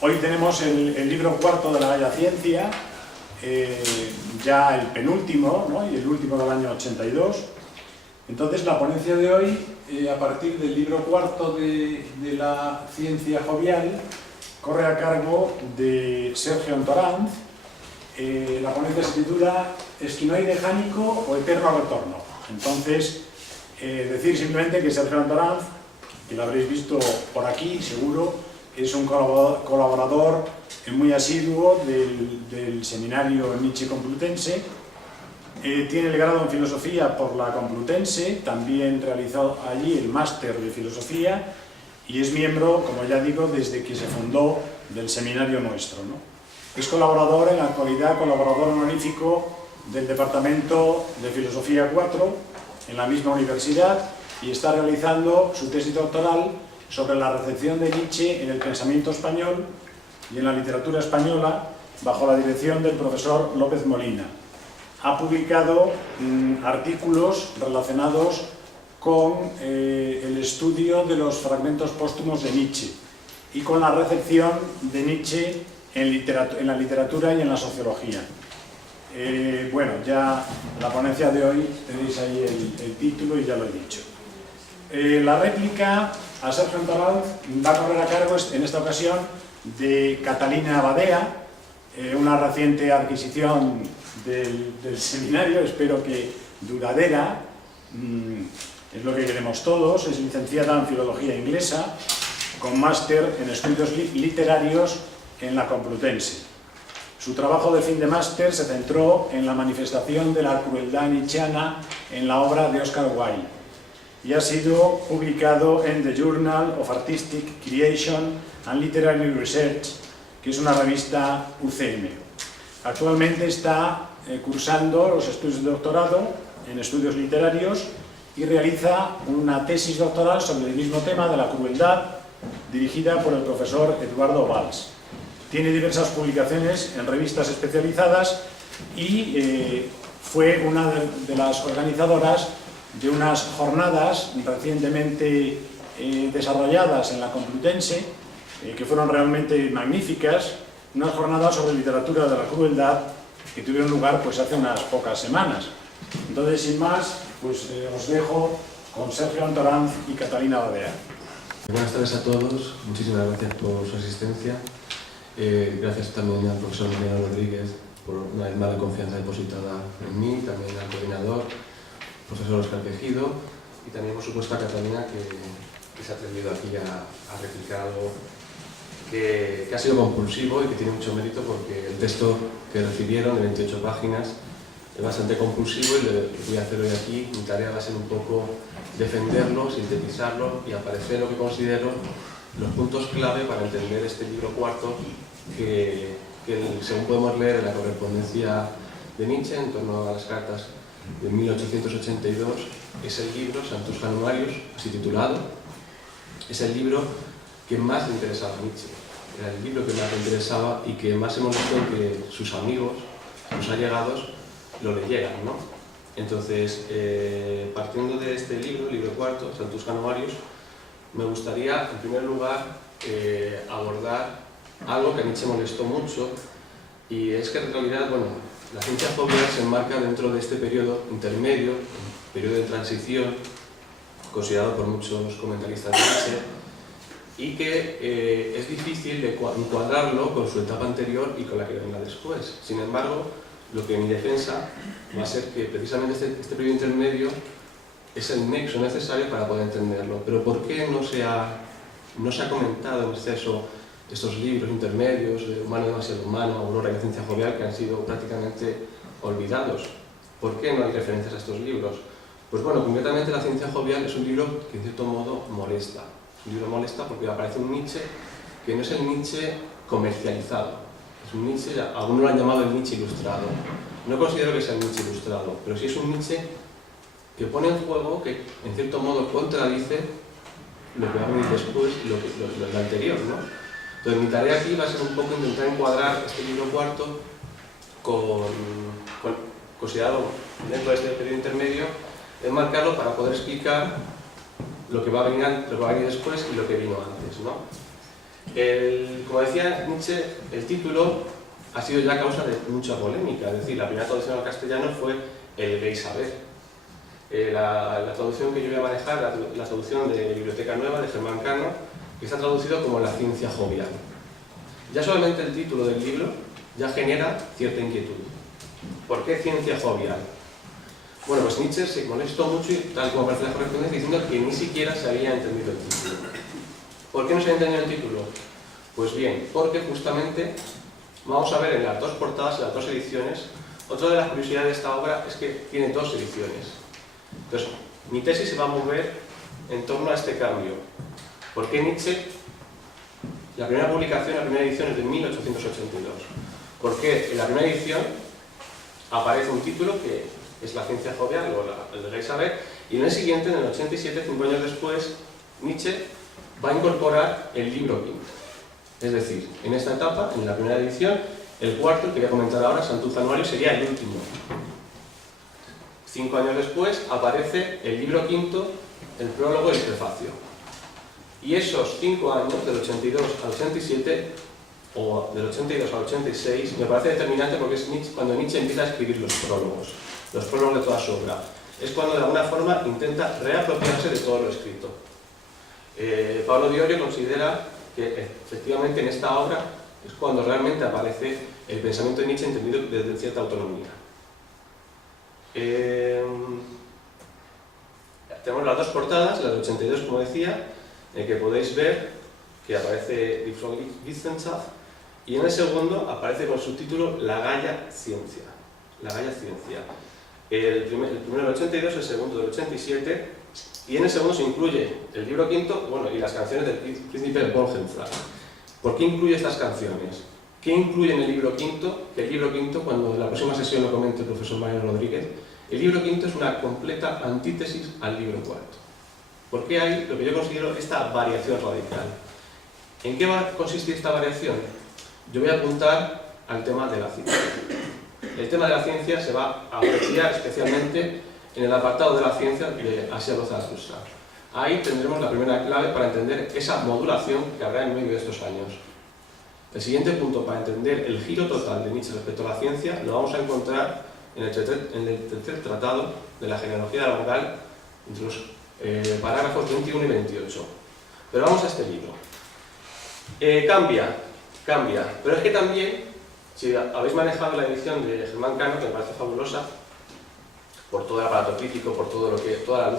Hoy tenemos el libro cuarto de la Gaia Ciencia, ya el penúltimo, ¿no? Y el último del año 82. Entonces la ponencia de hoy, a partir del libro cuarto de la Ciencia Jovial, corre a cargo de Sergio Antoranz. La ponencia se titula Esquinoide Jánico o Eterno Retorno. Entonces, decir simplemente que Sergio Antoranz, que lo habréis visto por aquí seguro, es un colaborador muy asiduo del seminario Nietzsche Complutense. Tiene el grado en Filosofía por la Complutense, también realizó allí el máster de Filosofía y es miembro, como ya digo, desde que se fundó del seminario nuestro, ¿no? Es colaborador, en la actualidad, colaborador honorífico del Departamento de Filosofía 4 en la misma universidad y está realizando su tesis doctoral sobre la recepción de Nietzsche en el pensamiento español y en la literatura española bajo la dirección del profesor López Molina. Ha publicado artículos relacionados con el estudio de los fragmentos póstumos de Nietzsche y con la recepción de Nietzsche en la literatura y en la sociología. Bueno, ya la ponencia de hoy tenéis ahí el título y ya lo he dicho. La réplica a Sergio Antoranz va a correr a cargo en esta ocasión de Catalina Badea, una reciente adquisición del seminario, espero que duradera, es lo que queremos todos. Es licenciada en Filología Inglesa, con máster en Estudios Literarios en la Complutense. Su trabajo de fin de máster se centró en la manifestación de la crueldad nietzscheana en la obra de Oscar Wilde y ha sido publicado en The Journal of Artistic Creation and Literary Research, que es una revista UCM. Actualmente está cursando los estudios de doctorado en estudios literarios y realiza una tesis doctoral sobre el mismo tema de la crueldad, dirigida por el profesor Eduardo Valls. Tiene diversas publicaciones en revistas especializadas y fue una de las organizadoras de unas jornadas recientemente desarrolladas en la Complutense, que fueron realmente magníficas, unas jornadas sobre literatura de la crueldad que tuvieron lugar pues hace unas pocas semanas. Entonces, sin más, pues os dejo con Sergio Antoranz y Catalina Badea. Buenas tardes a todos, muchísimas gracias por su asistencia. Gracias también al profesor Mariano Rodríguez por una vez más la confianza depositada en mí, también al coordinador, profesor Oscar Tejido, y también por supuesto a Catalina que se ha atrevido aquí a replicar algo que ha sido compulsivo y que tiene mucho mérito porque el texto que recibieron de 28 páginas es bastante compulsivo y lo que voy a hacer hoy aquí, mi tarea va a ser un poco defenderlo, sintetizarlo y aparecer lo que considero los puntos clave para entender este libro cuarto que según podemos leer en la correspondencia de Nietzsche en torno a las cartas de 1882, es el libro Sanctus Januarius, así titulado, es el libro que más le interesaba a Nietzsche, era el libro que más le interesaba y que más hemos visto que sus amigos, sus allegados, lo leyeran, ¿no? Entonces, partiendo de este libro, libro cuarto, Sanctus Januarius, me gustaría, en primer lugar, abordar algo que a Nietzsche molestó mucho, y es que en realidad, bueno, la ciencia jovial se enmarca dentro de este periodo intermedio, un periodo de transición, considerado por muchos comentaristas de Nietzsche, y que es difícil de encuadrarlo con su etapa anterior y con la que venga después. Sin embargo, lo que mi defensa va a ser que precisamente este periodo intermedio es el nexo necesario para poder entenderlo. Pero ¿por qué no se ha comentado en exceso estos libros intermedios de Humano demasiado humano, Aurora y la ciencia jovial, que han sido prácticamente olvidados? ¿Por qué no hay referencias a estos libros? Pues bueno, concretamente la ciencia jovial es un libro que en cierto modo molesta. Es un libro molesta porque aparece un Nietzsche que no es el Nietzsche comercializado. Es un Nietzsche, algunos lo han llamado el Nietzsche ilustrado. No considero que sea el Nietzsche ilustrado, pero sí es un Nietzsche que pone en juego, que en cierto modo contradice lo que va a venir después y lo anterior, ¿no? Entonces mi tarea aquí va a ser un poco intentar encuadrar este libro cuarto considerado dentro de este periodo intermedio, enmarcarlo para poder explicar lo que va a venir después y lo que vino antes, ¿no? Como decía Nietzsche, el título ha sido ya causa de mucha polémica. Es decir, la primera traducción al castellano fue El Gay Saber. La traducción que yo voy a manejar, la traducción de Biblioteca Nueva de Germán Cano, que está traducido como La ciencia jovial. Ya solamente el título del libro ya genera cierta inquietud. ¿Por qué ciencia jovial? Bueno, pues Nietzsche se molestó mucho, y tal como aparece la correspondencia, diciendo que ni siquiera se había entendido el título. ¿Por qué no se había entendido el título? Pues bien, porque justamente vamos a ver en las dos portadas, en las dos ediciones, otra de las curiosidades de esta obra es que tiene dos ediciones. Entonces, mi tesis se va a mover en torno a este cambio. ¿Por qué Nietzsche? La primera publicación, la primera edición es de 1882. ¿Por qué en la primera edición aparece un título que es La ciencia jovial o el de Gay Saber, y en el siguiente, en el 87, 5 años después, Nietzsche va a incorporar el libro quinto? Es decir, en esta etapa, en la primera edición, el cuarto, que voy a comentar ahora, Santuza Anuario, sería el último. 5 años después aparece el libro quinto, el prólogo y el prefacio. Y esos 5 años, del 82 al 87, o del 82 al 86, me parece determinante porque es cuando Nietzsche empieza a escribir los prólogos de toda su obra. Es cuando de alguna forma intenta reapropiarse de todo lo escrito. Pablo Diorio considera que efectivamente en esta obra es cuando realmente aparece el pensamiento de Nietzsche entendido desde cierta autonomía. Tenemos las dos portadas, la de 82 como decía, en que podéis ver que aparece Die Frohe Wissenschaft, y en el segundo aparece con el subtítulo La Gaia Ciencia. La Gaia Ciencia. El primero del 82, el segundo del 87, y en el segundo se incluye el libro quinto, bueno, y las canciones del príncipe Wolfenfrag. ¿Por qué incluye estas canciones? ¿Qué incluye en el libro quinto? Que el libro quinto, cuando en la próxima sesión lo comente el profesor Mariano Rodríguez, el libro quinto es una completa antítesis al libro cuarto. ¿Por qué hay lo que yo considero esta variación radical? ¿En qué va a consistir esta variación? Yo voy a apuntar al tema de la ciencia. El tema de la ciencia se va a apreciar especialmente en el apartado de la ciencia de Asiago Zaratustra. Ahí tendremos la primera clave para entender esa modulación que habrá en medio de estos años. El siguiente punto para entender el giro total de Nietzsche respecto a la ciencia lo vamos a encontrar en el tercer tratado de la genealogía de la moral, entre los parágrafos 21 y 28. Pero vamos a este libro. Cambia, pero es que también, si habéis manejado la edición de Germán Cano, que me parece fabulosa, por todo el aparato crítico, por todo lo que, toda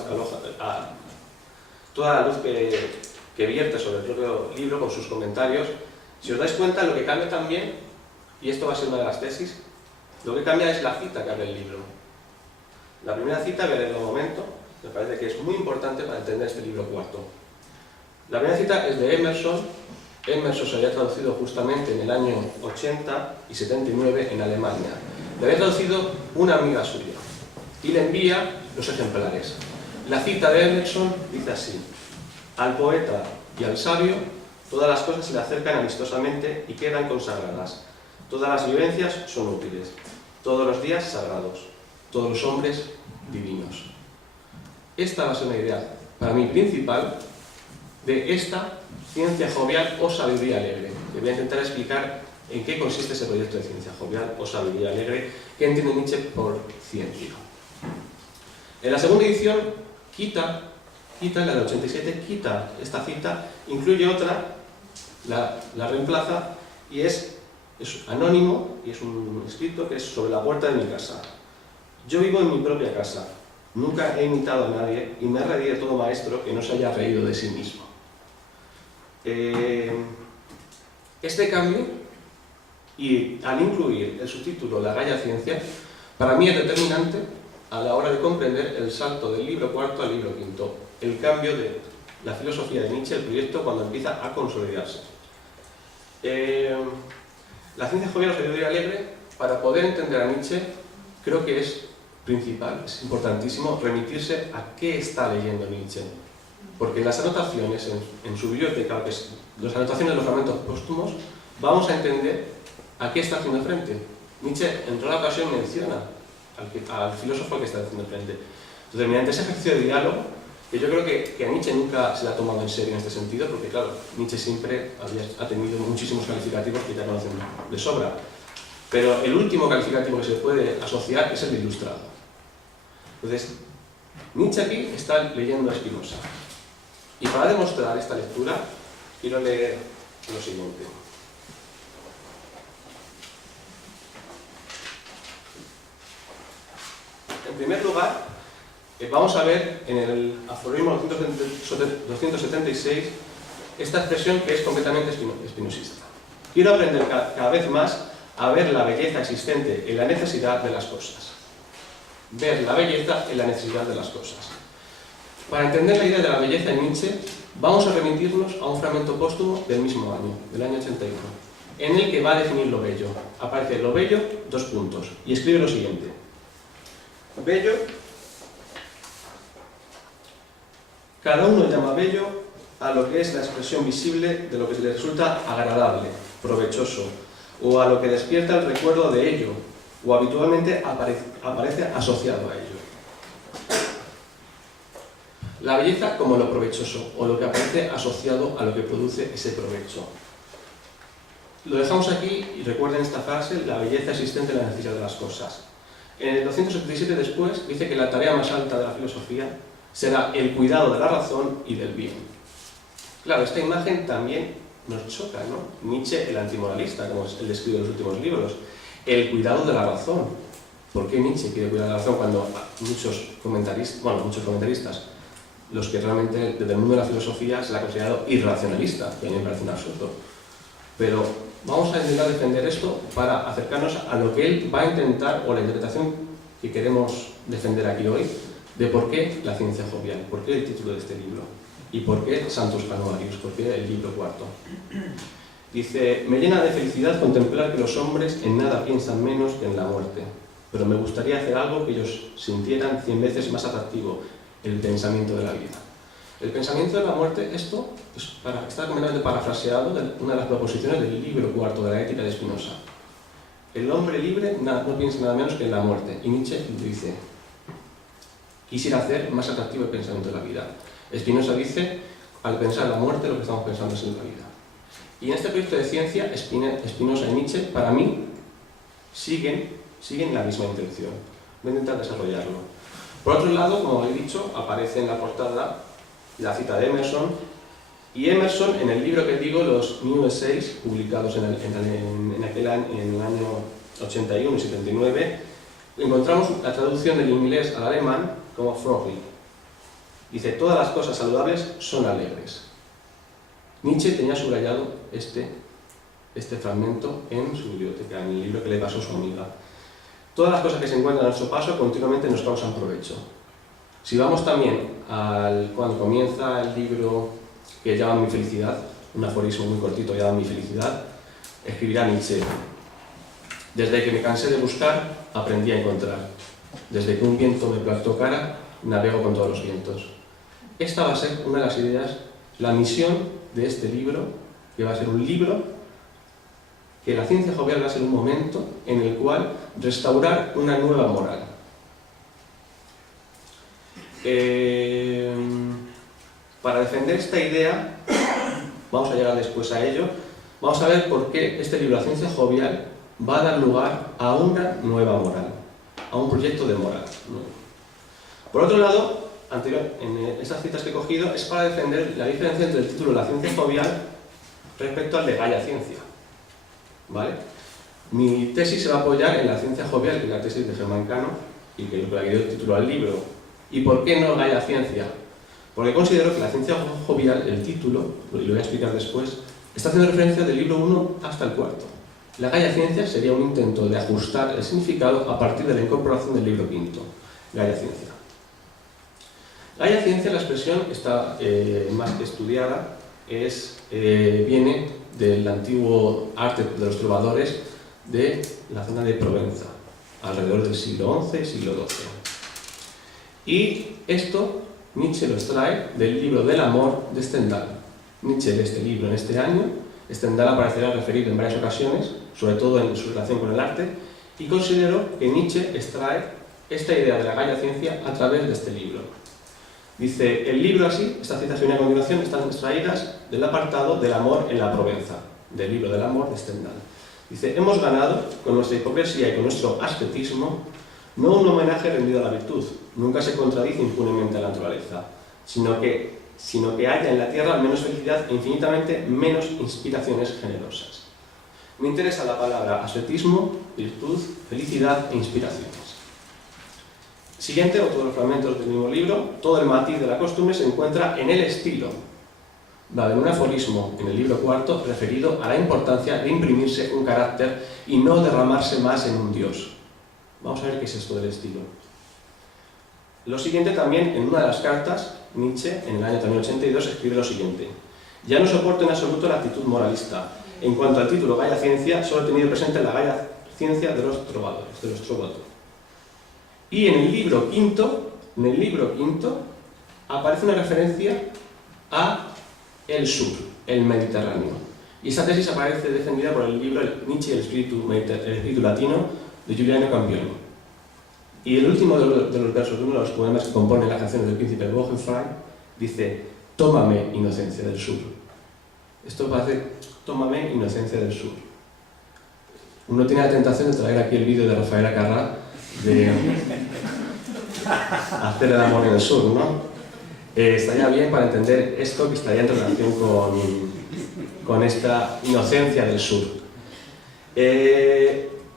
la luz que vierte sobre el propio libro con sus comentarios, si os dais cuenta, lo que cambia también, y esto va a ser una de las tesis, lo que cambia es la cita que abre el libro. La primera cita, voy a leerlo un momento, me parece que es muy importante para entender este libro cuarto. La primera cita es de Emerson. Emerson se había traducido justamente en el año 80 y 79 en Alemania. Le había traducido una amiga suya y le envía los ejemplares. La cita de Emerson dice así: al poeta y al sabio todas las cosas se le acercan amistosamente y quedan consagradas. Todas las vivencias son útiles, todos los días sagrados, todos los hombres divinos. Esta va a ser una idea para mí principal de esta ciencia jovial o sabiduría alegre, que voy a intentar explicar en qué consiste ese proyecto de ciencia jovial o sabiduría alegre que entiende Nietzsche por ciencia. En la segunda edición quita en la del 87, quita esta cita, incluye otra, la reemplaza, y es anónimo, y es un escrito que es sobre la puerta de mi casa. Yo vivo en mi propia casa, nunca he imitado a nadie y me reí de todo maestro que no se haya reído de sí mismo. Este cambio, y al incluir el subtítulo La Gaia Ciencia, para mí es determinante a la hora de comprender el salto del libro cuarto al libro quinto, el cambio de la filosofía de Nietzsche, el proyecto cuando empieza a consolidarse. La ciencia jovial o sabiduría alegre, para poder entender a Nietzsche, creo que es principal, es importantísimo remitirse a qué está leyendo Nietzsche. Porque en las anotaciones, en su biblioteca, que es las anotaciones de los fragmentos póstumos, vamos a entender a qué está haciendo frente. Nietzsche en toda ocasión menciona al filósofo al que está haciendo frente. Entonces, mediante ese ejercicio de diálogo, que yo creo que a Nietzsche nunca se le ha tomado en serio en este sentido, porque claro, Nietzsche siempre ha tenido muchísimos calificativos que ya conocen de sobra, pero el último calificativo que se puede asociar es el de ilustrado. Entonces, Nietzsche aquí está leyendo a Spinoza, y para demostrar esta lectura quiero leer lo siguiente. En primer lugar, vamos a ver en el aforismo 276 esta expresión que es completamente espinosista. Quiero aprender cada vez más a ver la belleza existente en la necesidad de las cosas. Ver la belleza en la necesidad de las cosas. Para entender la idea de la belleza en Nietzsche, vamos a remitirnos a un fragmento póstumo del mismo año, del año 81, en el que va a definir lo bello. Aparece lo bello, dos puntos, y escribe lo siguiente. Bello, cada uno llama bello a lo que es la expresión visible de lo que le resulta agradable, provechoso, o a lo que despierta el recuerdo de ello, o habitualmente aparece asociado a ello. La belleza como lo provechoso, o lo que aparece asociado a lo que produce ese provecho. Lo dejamos aquí y recuerden esta frase, la belleza existente en la necesidad de las cosas. En el 277 después dice que la tarea más alta de la filosofía será el cuidado de la razón y del bien. Claro, esta imagen también nos choca, ¿no? Nietzsche, el antimoralista, como él describe en los últimos libros, el cuidado de la razón. ¿Por qué Nietzsche quiere cuidar de la razón cuando muchos comentaristas, los que realmente desde el mundo de la filosofía se la ha considerado irracionalista, que a mí me parece un absurdo? Pero vamos a intentar defender esto para acercarnos a lo que él va a intentar, o la interpretación que queremos defender aquí hoy, de por qué la ciencia jovial, por qué el título de este libro, y por qué Santos Januarius, por qué el libro cuarto. Dice, me llena de felicidad contemplar que los hombres en nada piensan menos que en la muerte, pero me gustaría hacer algo que ellos sintieran 100 veces más atractivo, el pensamiento de la vida. El pensamiento de la muerte, esto está completamente parafraseado de una de las proposiciones del libro cuarto de la Ética de Spinoza. El hombre libre no piensa nada menos que en la muerte. Y Nietzsche dice, quisiera hacer más atractivo el pensamiento de la vida. Spinoza dice, al pensar en la muerte, lo que estamos pensando es en la vida. Y en este proyecto de ciencia, Spinoza y Nietzsche, para mí, siguen la misma intención. Voy a intentar desarrollarlo. Por otro lado, como he dicho, aparece en la portada la cita de Emerson, y Emerson, en el libro que digo, los New Essays, publicados en el año 81 y 79, encontramos la traducción del inglés al alemán como frothy. Dice, todas las cosas saludables son alegres. Nietzsche tenía subrayado este fragmento en su biblioteca, en el libro que le pasó su amiga. Todas las cosas que se encuentran a nuestro paso continuamente nos causan provecho. Si vamos también cuando comienza el libro que llama Mi felicidad, un aforismo muy cortito llama Mi felicidad, escribirá Nietzsche: desde que me cansé de buscar, aprendí a encontrar. Desde que un viento me plantó cara, navego con todos los vientos. Esta va a ser una de las ideas, la misión de este libro, que va a ser un libro que la ciencia jovial va a ser un momento en el cual restaurar una nueva moral. Para defender esta idea, vamos a llegar después a ello, vamos a ver por qué este libro, La ciencia jovial, va a dar lugar a una nueva moral, a un proyecto de moral nuevo. Por otro lado, en estas citas que he cogido, es para defender la diferencia entre el título La ciencia jovial respecto al de Gaia Ciencia. ¿Vale? Mi tesis se va a apoyar en La ciencia jovial, que es la tesis de Germán Cano, y que es la que dio el título al libro. ¿Y por qué no Gaia Ciencia? Porque considero que La ciencia jovial, el título, y lo voy a explicar después, está haciendo referencia del libro 1 hasta el 4. La Gaia Ciencia sería un intento de ajustar el significado a partir de la incorporación del libro 5, Gaia Ciencia. Gaia Ciencia, la expresión está más que estudiada, viene del antiguo arte de los trovadores de la zona de Provenza, alrededor del siglo XI y siglo XII. Y esto Nietzsche lo extrae del libro del amor de Stendhal. Nietzsche lee este libro en este año, Stendhal aparecerá referido en varias ocasiones, sobre todo en su relación con el arte, y considero que Nietzsche extrae esta idea de la Gaia Ciencia a través de este libro. Dice, el libro así, estas citas que vienen a continuación, están extraídas del apartado del amor en la Provenza, del libro del amor de Stendhal. Dice, hemos ganado, con nuestra hipocresía y con nuestro ascetismo, no un homenaje rendido a la virtud, nunca se contradice impunemente a la naturaleza, sino que haya en la tierra menos felicidad e infinitamente menos inspiraciones generosas. Me interesa la palabra ascetismo, virtud, felicidad e inspiraciones. Siguiente, otro de los fragmentos del mismo libro, todo el matiz de la costumbre se encuentra en el estilo. Va a haber un aforismo en el libro cuarto referido a la importancia de imprimirse un carácter y no derramarse más en un dios. Vamos a ver qué es esto del estilo. Lo siguiente también, en una de las cartas, Nietzsche, en el año también 82, escribe lo siguiente. Ya no soporto en absoluto la actitud moralista. En cuanto al título Gaia Ciencia, solo he tenido presente la Gaia Ciencia de los trovadores, de los trovatos. Y en el libro quinto, aparece una referencia a el sur, el Mediterráneo. Y esta tesis aparece defendida por el libro Nietzsche y el espíritu latino de Giuliano Campioni. Y el último de los versos de uno de los poemas que componen las canciones del príncipe Bogenfrei dice: tómame, inocencia del sur. Esto parece: tómame, inocencia del sur. Uno tiene la tentación de traer aquí el vídeo de Rafaela Carrà de hacer el amor en el sur, ¿no? Estaría bien para entender esto, que estaría en relación con esta inocencia del sur.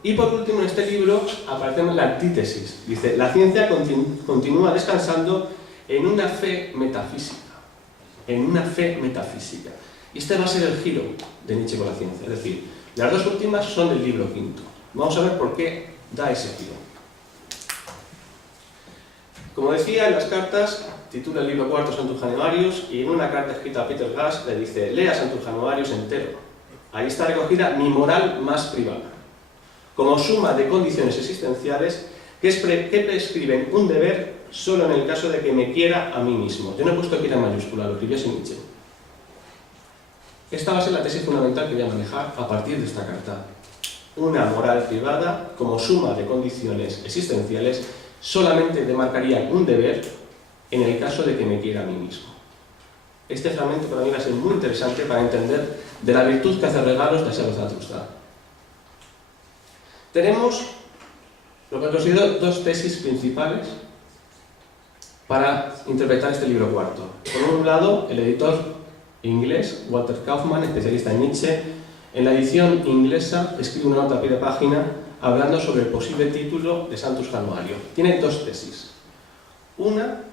Y por último, en este libro aparece la antítesis. Dice, la ciencia continúa descansando en una fe metafísica. En una fe metafísica. Y este va a ser el giro de Nietzsche con la ciencia. Es decir, las dos últimas son del libro quinto. Vamos a ver por qué da ese giro. Como decía, en las cartas titula el libro cuarto Sanctus Januarius, y en una carta escrita a Peter Gass le dice: lea Sanctus Januarius entero. Ahí está recogida mi moral más privada, como suma de condiciones existenciales que prescriben un deber solo en el caso de que me quiera a mí mismo. Yo no he puesto aquí la mayúscula, lo escribió Nietzsche. Esta va a ser la tesis fundamental que voy a manejar a partir de esta carta. Una moral privada como suma de condiciones existenciales solamente demarcaría un deber en el caso de que me quiera a mí mismo. Este fragmento para mí va a ser muy interesante para entender de la virtud que hace regalos de Zaratustra. Tenemos lo que considero dos tesis principales para interpretar este libro cuarto. Por un lado, el editor inglés, Walter Kaufmann, especialista en Nietzsche, en la edición inglesa escribe una nota a pie de página hablando sobre el posible título de Sanctus Januario. Tiene dos tesis. Una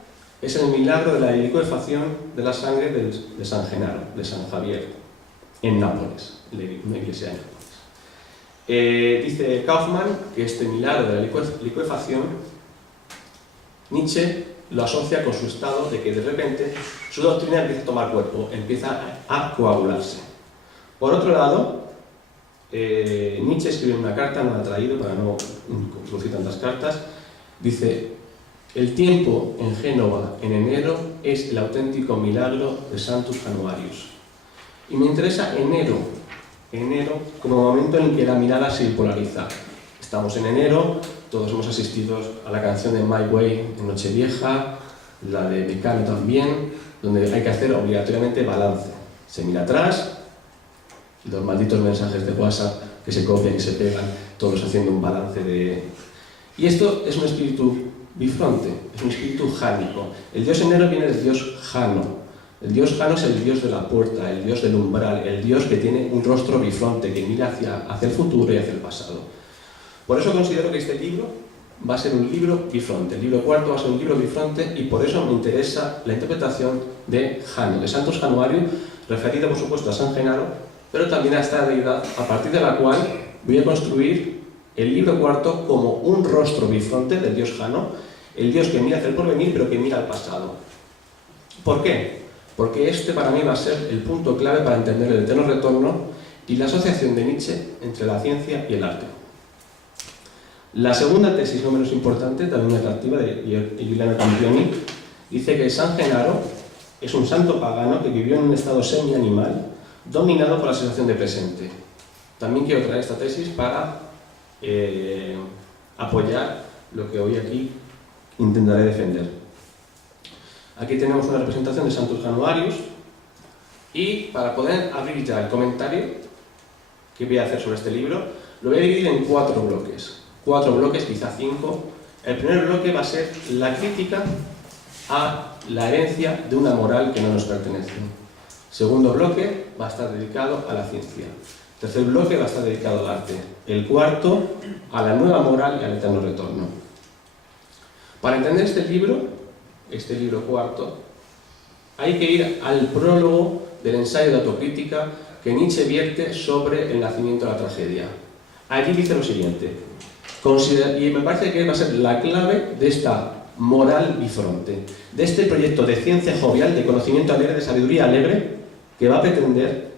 es el milagro de la liquefacción de la sangre de San Genaro, de San Javier, en Nápoles, una iglesia de Nápoles. Dice Kaufmann que este milagro de la liquefacción, Nietzsche lo asocia con su estado de que de repente su doctrina empieza a tomar cuerpo, empieza a coagularse. Por otro lado, Nietzsche escribe una carta, no la ha traído para no introducir tantas cartas, dice: el tiempo en Génova en enero es el auténtico milagro de Sanctus Januarius. Y me interesa enero como momento en que la mirada se polariza. Estamos en enero, todos hemos asistido a la canción de My Way en Nochevieja, la de Mecano también, donde hay que hacer obligatoriamente balance. Se mira atrás, los malditos mensajes de WhatsApp que se copian y se pegan, todos haciendo un balance de... Y esto es un espíritu bifronte, es un espíritu jánico. El dios enero viene del dios Jano. El dios Jano es el dios de la puerta, el dios del umbral, el dios que tiene un rostro bifronte, que mira hacia el futuro y hacia el pasado. Por eso considero que este libro va a ser un libro bifronte. El libro cuarto va a ser un libro bifronte y por eso me interesa la interpretación de Jano, de Sanctus Januarius, referida por supuesto a San Genaro, pero también a esta deidad, a partir de la cual voy a construir el libro cuarto como un rostro bifronte del dios Jano, el dios que mira hacia el porvenir pero que mira al pasado. ¿Por qué? Porque este para mí va a ser el punto clave para entender el eterno retorno y la asociación de Nietzsche entre la ciencia y el arte. La segunda tesis, no menos importante, también atractiva, de Giuliano Campioni, dice que San Genaro es un santo pagano que vivió en un estado semi-animal dominado por la sensación de presente. También quiero traer esta tesis para apoyar lo que hoy aquí intentaré defender. Aquí tenemos una representación de Santos Januarius y para poder abrir ya el comentario que voy a hacer sobre este libro, lo voy a dividir en 4 bloques. 4 bloques, quizá 5. El primer bloque va a ser la crítica a la herencia de una moral que no nos pertenece. Segundo bloque va a estar dedicado a la ciencia. Tercer bloque va a estar dedicado al arte. El cuarto, a la nueva moral y al eterno retorno. Para entender este libro cuarto, hay que ir al prólogo del ensayo de autocrítica que Nietzsche vierte sobre el nacimiento de la tragedia. Allí dice lo siguiente, y me parece que va a ser la clave de esta moral bifronte, de este proyecto de ciencia jovial, de conocimiento alegre, de sabiduría alegre, que va a pretender,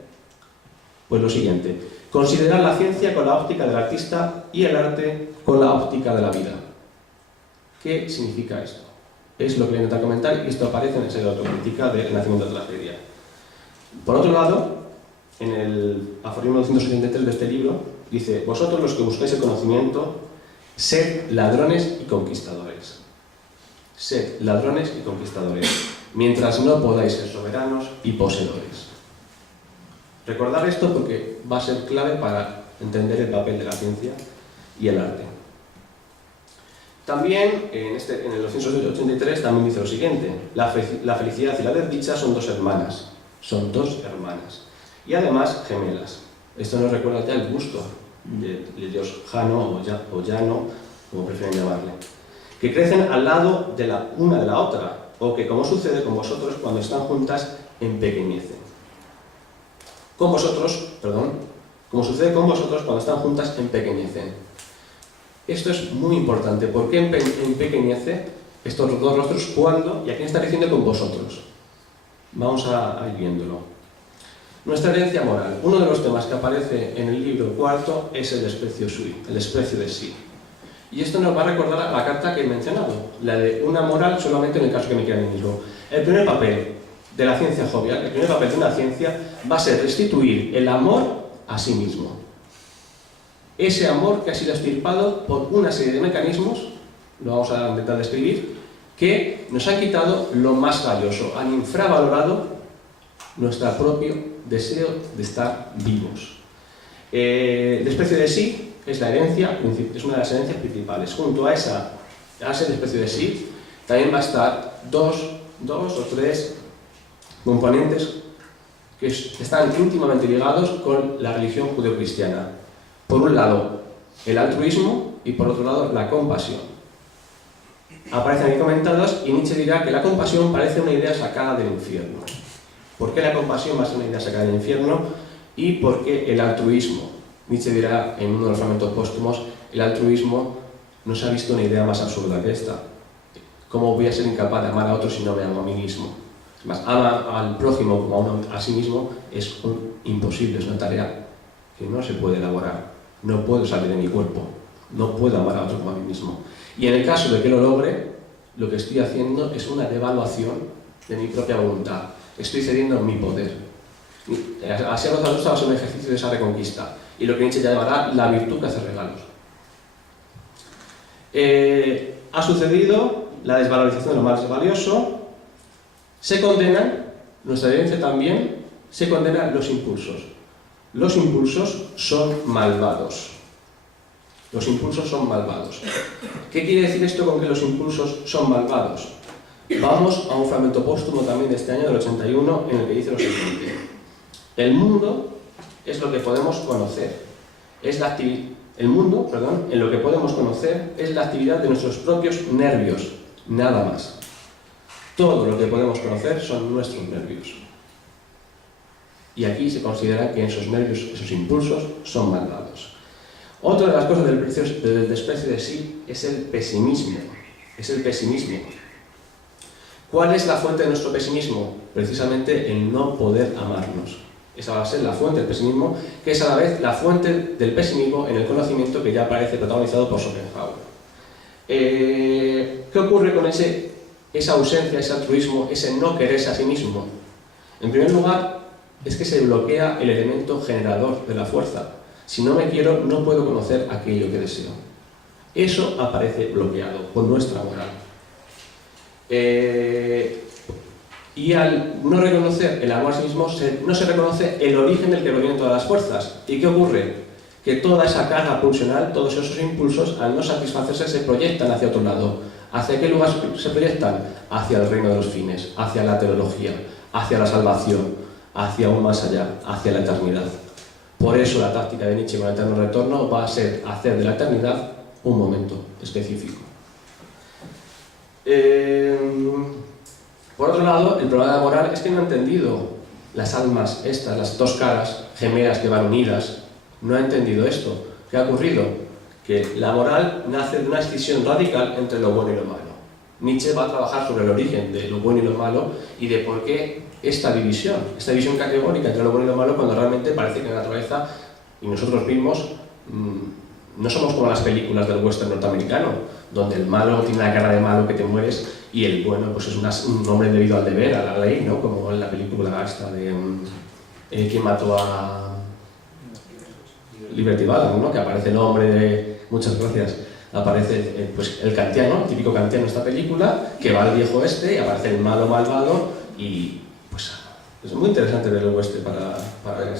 pues lo siguiente, considerar la ciencia con la óptica del artista y el arte con la óptica de la vida. ¿Qué significa esto? Es lo que voy a intentar comentar y esto aparece en el ensayo de autocrítica del nacimiento de la tragedia. Por otro lado, en el aforismo 273 de este libro, dice: vosotros los que buscáis el conocimiento, sed ladrones y conquistadores. Sed ladrones y conquistadores, mientras no podáis ser soberanos y poseedores. Recordad esto porque va a ser clave para entender el papel de la ciencia y el arte. También, en el 283, también dice lo siguiente: la felicidad y la desdicha son dos hermanas. Son dos hermanas. Y además gemelas. Esto nos recuerda ya el gusto del dios Jano o Llano, como prefieren llamarle. Que crecen al lado de la una de la otra, o que, como sucede con vosotros, cuando están juntas, empequeñecen. Como sucede con vosotros cuando están juntas, empequeñecen. Esto es muy importante. ¿Por qué empequeñece estos dos rostros? ¿Cuándo? ¿Y a quién está diciendo? Con vosotros. Vamos a ir viéndolo. Nuestra herencia moral. Uno de los temas que aparece en el libro cuarto es el desprecio de sí. Y esto nos va a recordar a la carta que he mencionado, la de una moral solamente en el caso que me quiera a mí mismo. El primer papel de la ciencia jovial, el primer papel de una ciencia, va a ser restituir el amor a sí mismo. Ese amor que ha sido extirpado por una serie de mecanismos, lo vamos a intentar describir, que nos han quitado lo más valioso, han infravalorado nuestro propio deseo de estar vivos. El desprecio de sí es una de las herencias principales. Junto a ese desprecio de sí, también va a estar dos o tres componentes que están íntimamente ligados con la religión judeocristiana. Por un lado, el altruismo y por otro lado, la compasión. Aparecen aquí comentadas y Nietzsche dirá que la compasión parece una idea sacada del infierno. ¿Por qué la compasión va a ser una idea sacada del infierno? Y por qué el altruismo. Nietzsche dirá en uno de los fragmentos póstumos: el altruismo no se ha visto una idea más absurda que esta. ¿Cómo voy a ser incapaz de amar a otro si no me amo a mí mismo? Es más, amar al prójimo como a sí mismo es imposible, es una tarea que no se puede elaborar. No puedo salir de mi cuerpo, no puedo amar a otro como a mí mismo. Y en el caso de que lo logre, lo que estoy haciendo es una devaluación de mi propia voluntad. Estoy cediendo mi poder. Así a los adultos va a ser un ejercicio de esa reconquista. Y lo que Nietzsche llamará la virtud que hace regalos. Ha sucedido la desvalorización de lo más valioso. Se condenan, nuestra herencia también, se condenan los impulsos. Los impulsos son malvados. Los impulsos son malvados. ¿Qué quiere decir esto con que los impulsos son malvados? Vamos a un fragmento póstumo también de este año, del 81, en el que dice lo siguiente: el mundo es lo que podemos conocer. En lo que podemos conocer es la actividad de nuestros propios nervios, nada más. Todo lo que podemos conocer son nuestros nervios. Y aquí se considera que esos nervios, esos impulsos, son malvados. Otra de las cosas del desprecio de sí es el pesimismo. ¿Cuál es la fuente de nuestro pesimismo? Precisamente el no poder amarnos. Esa va a ser la fuente del pesimismo, que es a la vez la fuente del pesimismo en el conocimiento, que ya aparece protagonizado por Schopenhauer. ¿Qué ocurre con esa ausencia, ese altruismo, ese no quererse a sí mismo? En primer lugar, es que se bloquea el elemento generador de la fuerza. Si no me quiero, no puedo conocer aquello que deseo. Eso aparece bloqueado por nuestra moral. Y al no reconocer el amor a sí mismo, no se reconoce el origen del que provienen todas las fuerzas. ¿Y qué ocurre? Que toda esa carga pulsional, todos esos impulsos, al no satisfacerse, se proyectan hacia otro lado. ¿Hacia qué lugar se proyectan? Hacia el reino de los fines, hacia la teología, hacia la salvación, hacia un más allá, hacia la eternidad. Por eso la táctica de Nietzsche con el eterno retorno va a ser hacer de la eternidad un momento específico. Por otro lado, el problema de la moral es que no ha entendido las almas estas, las dos caras gemelas que van unidas. No ha entendido esto. ¿Qué ha ocurrido? Que la moral nace de una escisión radical entre lo bueno y lo malo. Nietzsche va a trabajar sobre el origen de lo bueno y lo malo y de por qué esta división categórica entre lo bueno y lo malo, cuando realmente parece que la naturaleza y nosotros mismos no somos como las películas del western norteamericano, donde el malo tiene la cara de malo que te mueres y el bueno pues es un hombre debido al deber, a la ley, ¿no? Como en la película esta de ¿quién mató a Liberty Balance, ¿no? Que aparece el hombre de... Muchas gracias. Aparece pues, el kantiano, el típico kantiano de esta película, que va al viejo este y aparece el malo malvado y pues es muy interesante ver el oeste para ver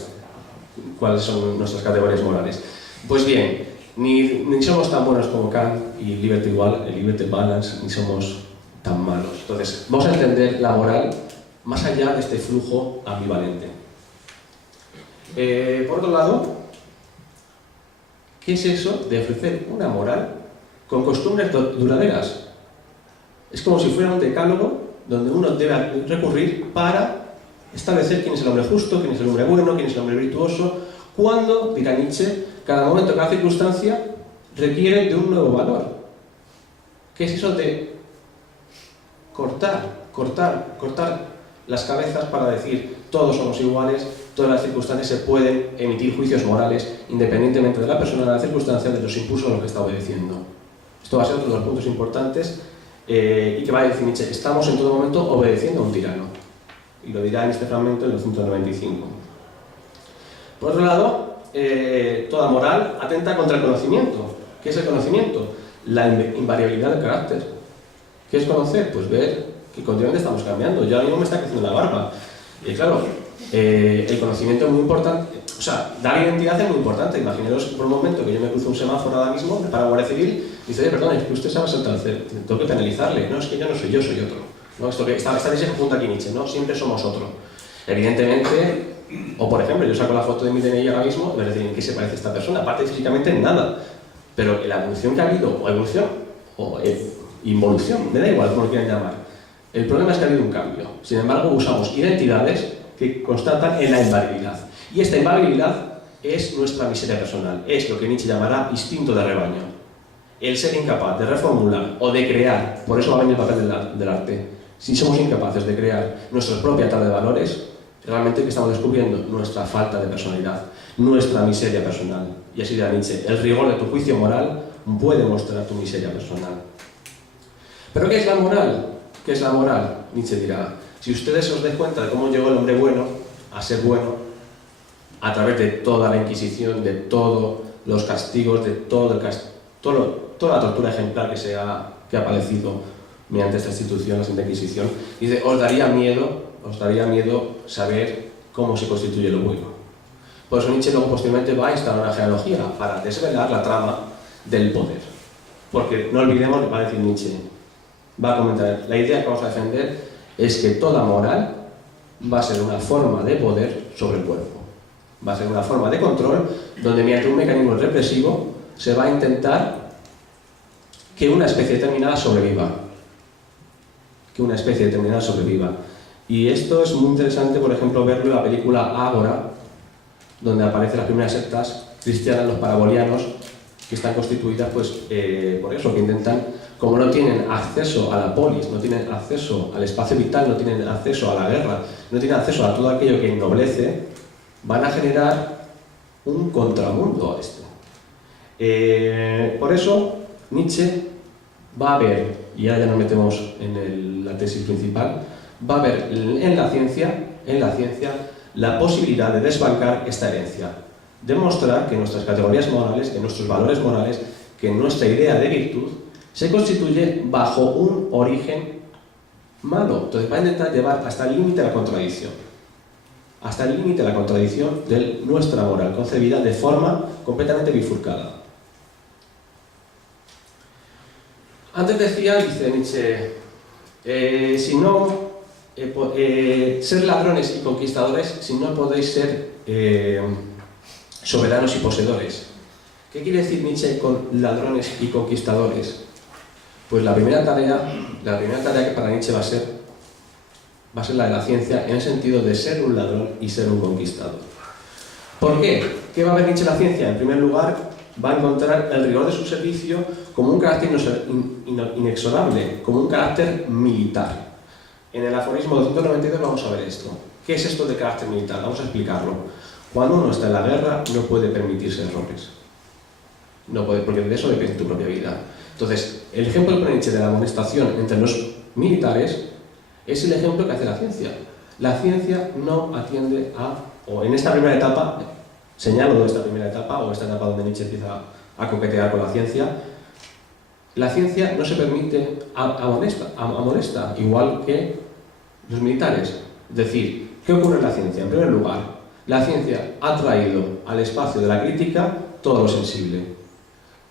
cuáles son nuestras categorías morales. Pues bien, ni somos tan buenos como Kant y Liberty Balance, ni somos tan malos. Entonces, vamos a entender la moral más allá de este flujo ambivalente. Por otro lado, ¿qué es eso de ofrecer una moral con costumbres duraderas? Es como si fuera un decálogo donde uno debe recurrir para establecer quién es el hombre justo, quién es el hombre bueno, quién es el hombre virtuoso, cuando, dirá Nietzsche, cada momento, cada circunstancia requiere de un nuevo valor. ¿Qué es eso de cortar las cabezas para decir todos somos iguales, todas las circunstancias se pueden emitir juicios morales independientemente de la persona, de la circunstancia, de los impulsos a los que está obedeciendo? Esto va a ser otro de los puntos importantes y que va a decir Nietzsche: estamos en todo momento obedeciendo a un tirano. Y lo dirá en este fragmento en el 195. Por otro lado, toda moral atenta contra el conocimiento. ¿Qué es el conocimiento? La invariabilidad del carácter. ¿Qué es conocer? Pues ver que continuamente estamos cambiando. Yo ahora mismo me está creciendo la barba. Y claro, el conocimiento es muy importante. O sea, dar identidad es muy importante. Imaginaros por un momento que yo me cruzo un semáforo ahora mismo, me paro a Guardia Civil y dice: oye, perdón, es que usted se va a saltar, tengo que penalizarle. No, es que yo no soy yo, soy otro. ¿No? Esta tesis que junta aquí Nietzsche, ¿no? Siempre somos otro. Evidentemente, o por ejemplo, yo saco la foto de mi DNI ahora mismo, me decir en qué se parece esta persona, aparte físicamente en nada. Pero la evolución que ha habido, o evolución, o involución, me da igual cómo lo quieran llamar. El problema es que ha habido un cambio. Sin embargo, usamos identidades que constatan en la invariabilidad. Y esta invariabilidad es nuestra miseria personal, es lo que Nietzsche llamará instinto de rebaño. El ser incapaz de reformular o de crear, por eso va a venir el papel del arte. Si somos incapaces de crear nuestra propia tabla de valores, realmente que estamos descubriendo nuestra falta de personalidad, nuestra miseria personal. Y así dirá Nietzsche: el rigor de tu juicio moral puede mostrar tu miseria personal. ¿Pero qué es la moral? ¿Qué es la moral? Nietzsche dirá: si ustedes os den cuenta de cómo llegó el hombre bueno a ser bueno, a través de toda la Inquisición, de todos los castigos, de toda la tortura ejemplar que ha padecido mediante esta institución, la Santa Inquisición, dice: os daría miedo saber cómo se constituye lo bueno. Por eso Nietzsche luego posteriormente va a instalar una genealogía para desvelar la trama del poder. Porque no olvidemos, va a decir Nietzsche, va a comentar: la idea que vamos a defender es que toda moral va a ser una forma de poder sobre el cuerpo. Va a ser una forma de control donde mediante un mecanismo represivo se va a intentar que una especie determinada sobreviva. Y esto es muy interesante, por ejemplo, verlo en la película Ágora, donde aparecen las primeras sectas cristianas, los parabolianos, que están constituidas pues, por eso, que intentan, como no tienen acceso a la polis, no tienen acceso al espacio vital, no tienen acceso a la guerra, no tienen acceso a todo aquello que ennoblece, van a generar un contramundo a esto. Por eso Nietzsche va a ver, y ahora ya nos metemos en la tesis principal, va a ver en la ciencia la posibilidad de desbancar esta herencia, demostrar que nuestras categorías morales, que nuestros valores morales, que nuestra idea de virtud se constituye bajo un origen malo. Entonces va a intentar llevar hasta el límite de la contradicción. Hasta el límite de la contradicción de nuestra moral, concebida de forma completamente bifurcada. Antes decía, dice Nietzsche, si no ser ladrones y conquistadores, si no podéis ser soberanos y poseedores. ¿Qué quiere decir Nietzsche con ladrones y conquistadores? Pues la primera tarea que para Nietzsche va a ser la de la ciencia, en el sentido de ser un ladrón y ser un conquistador. ¿Por qué? ¿Qué va a ver Nietzsche en la ciencia? En primer lugar, va a encontrar el rigor de su servicio como un carácter inexorable, como un carácter militar. En el aforismo 292 vamos a ver esto. ¿Qué es esto de carácter militar? Vamos a explicarlo. Cuando uno está en la guerra, no puede permitirse errores. No puede, porque de eso depende tu propia vida. Entonces, el ejemplo de Nietzsche de la amonestación entre los militares es el ejemplo que hace la ciencia. La ciencia no atiende o en esta primera etapa, señalo de esta primera etapa, o esta etapa donde Nietzsche empieza a coquetear con la ciencia no se permite amonesta, igual que los militares. Es decir, ¿qué ocurre en la ciencia? En primer lugar, la ciencia ha traído al espacio de la crítica todo lo sensible.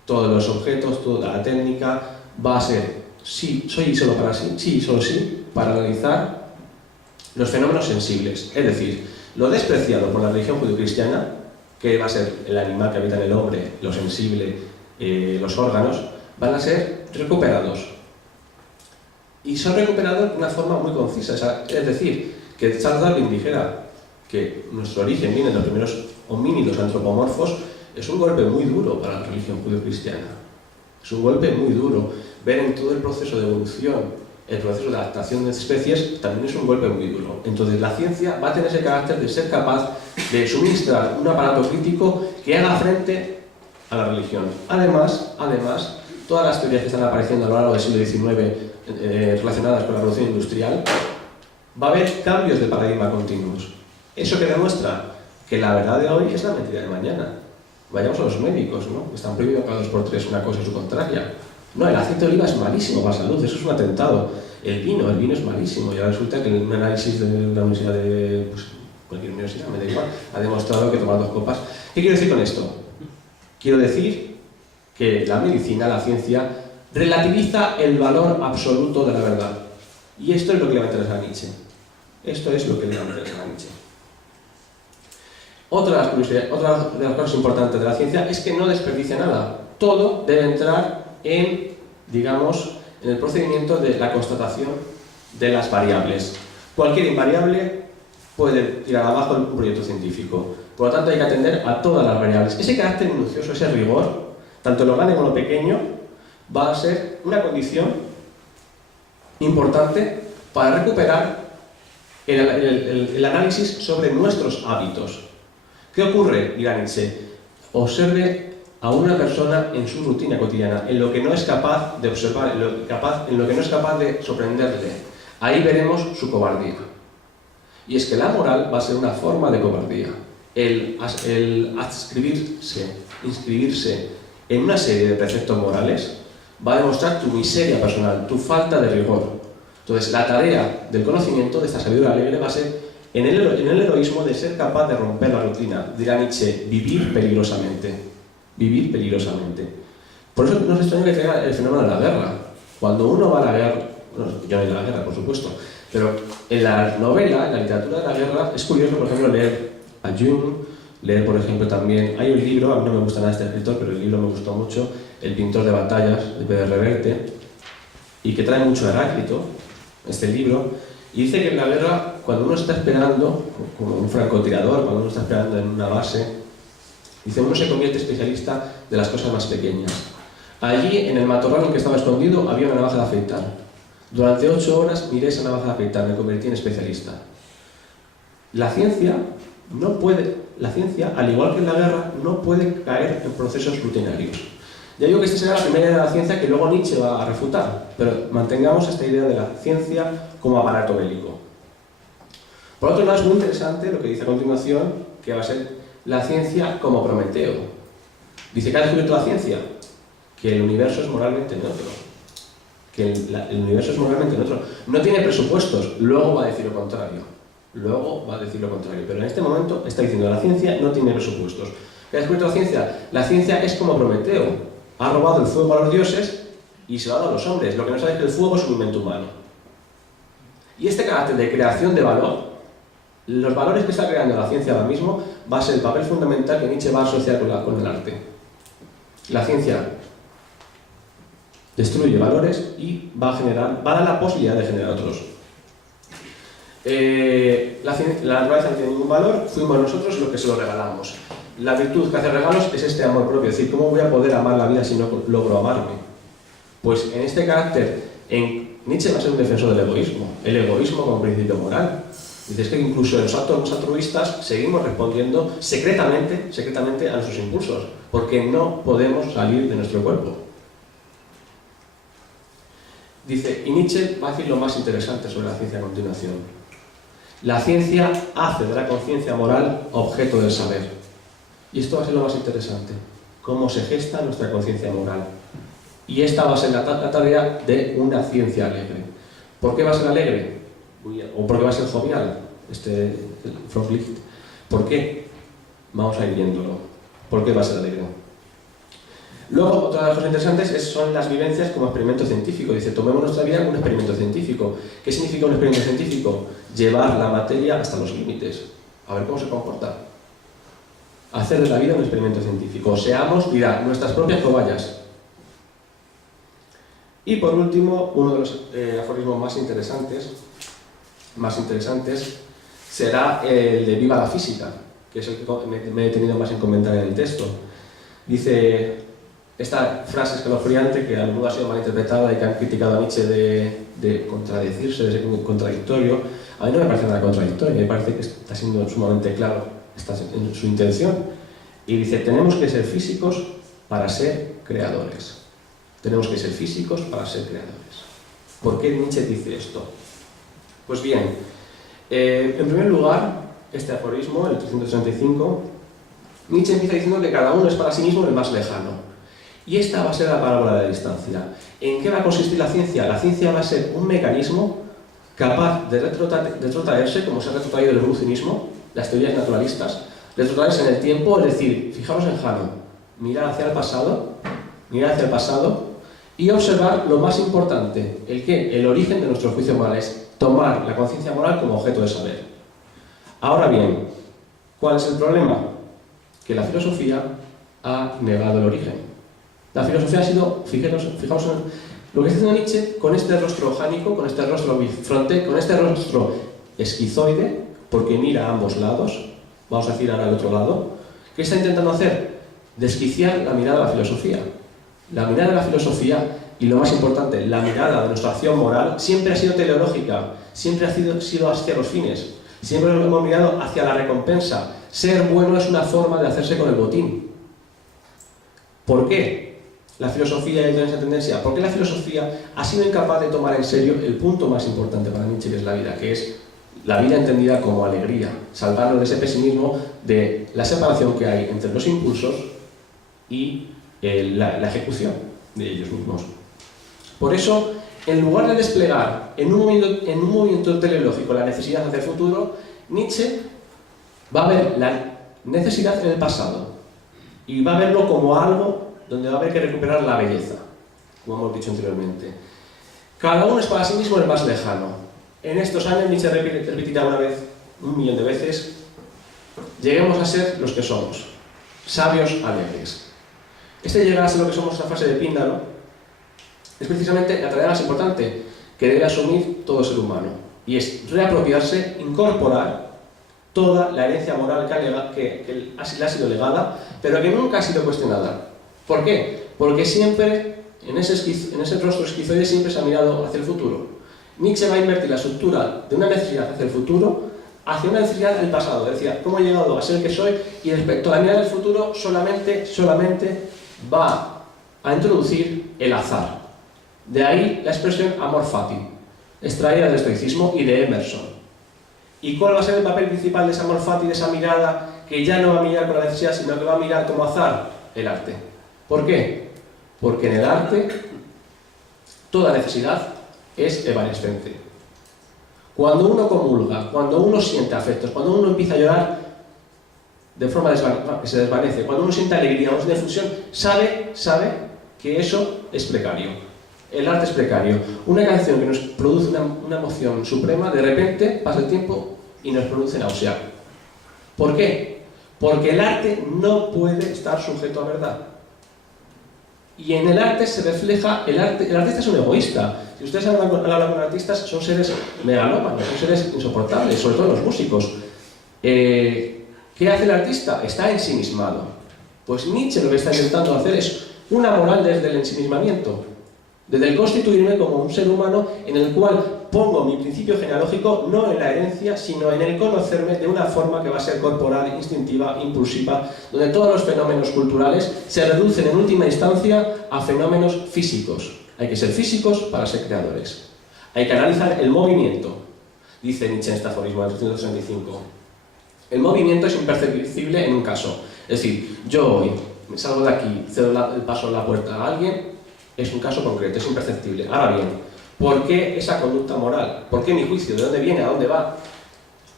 Todos los objetos, toda la técnica va a ser sí y solo para analizar los fenómenos sensibles. Es decir, lo despreciado por la religión judeocristiana, que va a ser el animal que habita en el hombre, lo sensible, los órganos, van a ser recuperados. Y son recuperados de una forma muy concisa. Es decir, que Charles Darwin dijera que nuestro origen viene de los primeros homínidos antropomorfos, es un golpe muy duro para la religión judeocristiana. Es un golpe muy duro. Ver en todo el proceso de evolución, el proceso de adaptación de especies, también es un golpe muy duro. Entonces la ciencia va a tener ese carácter de ser capaz de suministrar un aparato crítico que haga frente a la religión. Además, todas las teorías que están apareciendo a lo largo del siglo XIX relacionadas con la revolución industrial, va a haber cambios de paradigma continuos. Eso que demuestra que la verdad de hoy es la mentira de mañana. Vayamos a los médicos, ¿no? Están prohibidos cada 2x3 una cosa y su contraria. No, el aceite de oliva es malísimo para la salud, eso es un atentado. El vino es malísimo. Y ahora resulta que un análisis de la universidad cualquier universidad, me da igual, ha demostrado que tomar 2 copas. ¿Qué quiero decir con esto? Quiero decir que la medicina, la ciencia, relativiza el valor absoluto de la verdad. Y esto es lo que le va a interesar a Nietzsche. Otra de las cosas importantes de la ciencia es que no desperdicia nada. Todo debe entrar en el procedimiento de la constatación de las variables. Cualquier invariable puede tirar abajo un proyecto científico. Por lo tanto, hay que atender a todas las variables. Ese carácter minucioso, ese rigor, tanto en lo grande como en lo pequeño, va a ser una condición importante para recuperar el análisis sobre nuestros hábitos. ¿Qué ocurre? Dirá Nietzsche. Observe a una persona en su rutina cotidiana, en lo que no es capaz de observar, en lo que no es capaz de sorprenderle. Ahí veremos su cobardía. Y es que la moral va a ser una forma de cobardía. El inscribirse en una serie de preceptos morales va a demostrar tu miseria personal, tu falta de rigor. Entonces, la tarea del conocimiento, de esta sabiduría alegre, va a ser en el heroísmo de ser capaz de romper la rutina. Dirá Nietzsche, vivir peligrosamente. Vivir peligrosamente. Por eso no es extraño que caiga el fenómeno de la guerra. Cuando uno va a la guerra, bueno, yo no he ido a la guerra, por supuesto, pero en la novela, en la literatura de la guerra, es curioso, por ejemplo, leer a Jung, leer, por ejemplo, también, hay un libro, a mí no me gusta nada este escritor, pero el libro me gustó mucho, El pintor de batallas, de Pérez Reverte, y que trae mucho Heráclito, este libro, y dice que en la guerra, cuando uno está esperando, como un francotirador, cuando uno está esperando en una base, dice, uno se convierte especialista de las cosas más pequeñas. Allí, en el matorral en que estaba escondido, había una navaja de afeitar. Durante 8 horas miré esa navaja de afeitar, me convertí en especialista. La ciencia, al igual que en la guerra, no puede caer en procesos rutinarios. Ya digo que esta será la primera idea de la ciencia que luego Nietzsche va a refutar, pero mantengamos esta idea de la ciencia como aparato bélico. Por otro lado, es muy interesante lo que dice a continuación, que va a ser la ciencia como Prometeo. Dice, ¿qué ha descubierto la ciencia? Que el universo es moralmente neutro. que el universo es moralmente neutro. No tiene presupuestos, luego va a decir lo contrario. Luego va a decir lo contrario. Pero en este momento está diciendo que la ciencia no tiene presupuestos. ¿Qué ha descubierto la ciencia? La ciencia es como Prometeo. Ha robado el fuego a los dioses y se lo ha dado a los hombres. Lo que no sabe es que el fuego es un invento humano. Y este carácter de creación de valor, los valores que está creando la ciencia ahora mismo, va a ser el papel fundamental que Nietzsche va a asociar con el arte. La ciencia destruye valores y va a dar la posibilidad de generar otros. La naturaleza no tiene ningún valor, fuimos nosotros los que se lo regalamos. La virtud que hace regalos es este amor propio, es decir, ¿cómo voy a poder amar la vida si no logro amarme? Pues en este carácter, Nietzsche va a ser un defensor del egoísmo, el egoísmo como principio moral. Dices que incluso los actos altruistas seguimos respondiendo secretamente a nuestros impulsos, porque no podemos salir de nuestro cuerpo. Dice, y Nietzsche va a decir lo más interesante sobre la ciencia a continuación. La ciencia hace de la conciencia moral objeto del saber. Y esto va a ser lo más interesante, cómo se gesta nuestra conciencia moral. Y esta va a ser la tarea de una ciencia alegre. ¿Por qué va a ser alegre? ¿O por qué va a ser jovial? Froglicht. ¿Por qué? Vamos a ir viéndolo. ¿Por qué va a ser alegre? Luego, otra de las cosas interesantes son las vivencias como experimento científico. Dice, tomemos nuestra vida como un experimento científico. ¿Qué significa un experimento científico? Llevar la materia hasta los límites. A ver cómo se comporta. Hacer de la vida un experimento científico. Seamos, dirá, nuestras propias cobayas. Y por último, uno de los aforismos más interesantes será el de Viva la física, que es el que me he detenido más en comentar en el texto. Dice, esta frase escalofriante que a menudo ha sido malinterpretada y que han criticado a Nietzsche de contradecirse, de ser contradictorio, a mí no me parece nada contradictorio, me parece que está siendo sumamente claro en su intención. Y dice, tenemos que ser físicos para ser creadores. Tenemos que ser físicos para ser creadores. ¿Por qué Nietzsche dice esto? Pues bien, en primer lugar, este aforismo, el 365, Nietzsche empieza diciendo que cada uno es para sí mismo el más lejano. Y esta va a ser la parábola de la distancia. ¿En qué va a consistir la ciencia? La ciencia va a ser un mecanismo capaz de retrotraerse, como se ha retrotraído el evolucionismo, las teorías naturalistas, retrotraerse en el tiempo, es decir, fijaros en Hano, mirar hacia el pasado y observar lo más importante, el origen de nuestro juicio moral, es tomar la conciencia moral como objeto de saber. Ahora bien, ¿cuál es el problema? Que la filosofía ha negado el origen. La filosofía ha sido, fijaos en lo que está haciendo Nietzsche con este rostro jánico, con este rostro bifronte, con este rostro esquizoide, porque mira a ambos lados, vamos a decir ahora al otro lado. ¿Qué está intentando hacer? Desquiciar la mirada de la filosofía. La mirada de la filosofía, y lo más importante, la mirada de nuestra acción moral, siempre ha sido teleológica, siempre ha sido hacia los fines, siempre lo hemos mirado hacia la recompensa. Ser bueno es una forma de hacerse con el botín. ¿Por qué la filosofía tiene esa tendencia? Porque la filosofía ha sido incapaz de tomar en serio el punto más importante para Nietzsche, que es la vida, que es la vida entendida como alegría, salvarnos de ese pesimismo, de la separación que hay entre los impulsos y la ejecución de ellos mismos. Por eso, en lugar de desplegar en un movimiento teleológico la necesidad hacia el futuro, Nietzsche va a ver la necesidad en el pasado y va a verlo como algo donde va a haber que recuperar la belleza, como hemos dicho anteriormente. Cada uno es para sí mismo el más lejano. En estos años Nietzsche repetirá una vez, 1.000.000 de veces, lleguemos a ser los que somos, sabios alegres. Llegar a ser lo que somos, esta frase de Píndaro, es precisamente la tarea más importante que debe asumir todo ser humano, y es reapropiarse, incorporar toda la herencia moral que le ha sido legada, pero que nunca ha sido cuestionada. ¿Por qué? Porque siempre, en ese rostro esquizoide, siempre se ha mirado hacia el futuro. Nietzsche va a invertir la estructura de una necesidad hacia el futuro hacia una necesidad del pasado. Decía, ¿cómo he llegado a ser el que soy? Y respecto a la mirada del futuro, solamente va a introducir el azar. De ahí la expresión amor fati, extraída del estoicismo y de Emerson. ¿Y cuál va a ser el papel principal de ese amor fati, de esa mirada que ya no va a mirar con la necesidad, sino que va a mirar como azar? El arte. ¿Por qué? Porque en el arte toda necesidad es evanescente. Cuando uno comulga, cuando uno siente afectos, cuando uno empieza a llorar de forma que se desvanece, cuando uno siente alegría, cuando siente fusión, sabe que eso es precario. El arte es precario. Una canción que nos produce una emoción suprema, de repente pasa el tiempo y nos produce náusea. ¿Por qué? Porque el arte no puede estar sujeto a verdad. Y en el arte se refleja, el artista es un egoísta. Si ustedes hablan con artistas, son seres megalómanos, son seres insoportables, sobre todo los músicos. ¿Qué hace el artista? Está ensimismado. Pues Nietzsche lo que está intentando hacer es una moral desde el ensimismamiento, desde el constituirme como un ser humano en el cual pongo mi principio genealógico no en la herencia, sino en el conocerme de una forma que va a ser corporal, instintiva, impulsiva, donde todos los fenómenos culturales se reducen en última instancia a fenómenos físicos. Hay que ser físicos para ser creadores. Hay que analizar el movimiento, dice Nietzsche en este aforismo del 365. El movimiento es imperceptible en un caso. Es decir, yo hoy me salgo de aquí, cedo el paso a la puerta a alguien, es un caso concreto, es imperceptible. Ahora bien, ¿por qué esa conducta moral? ¿Por qué mi juicio? ¿De dónde viene? ¿A dónde va?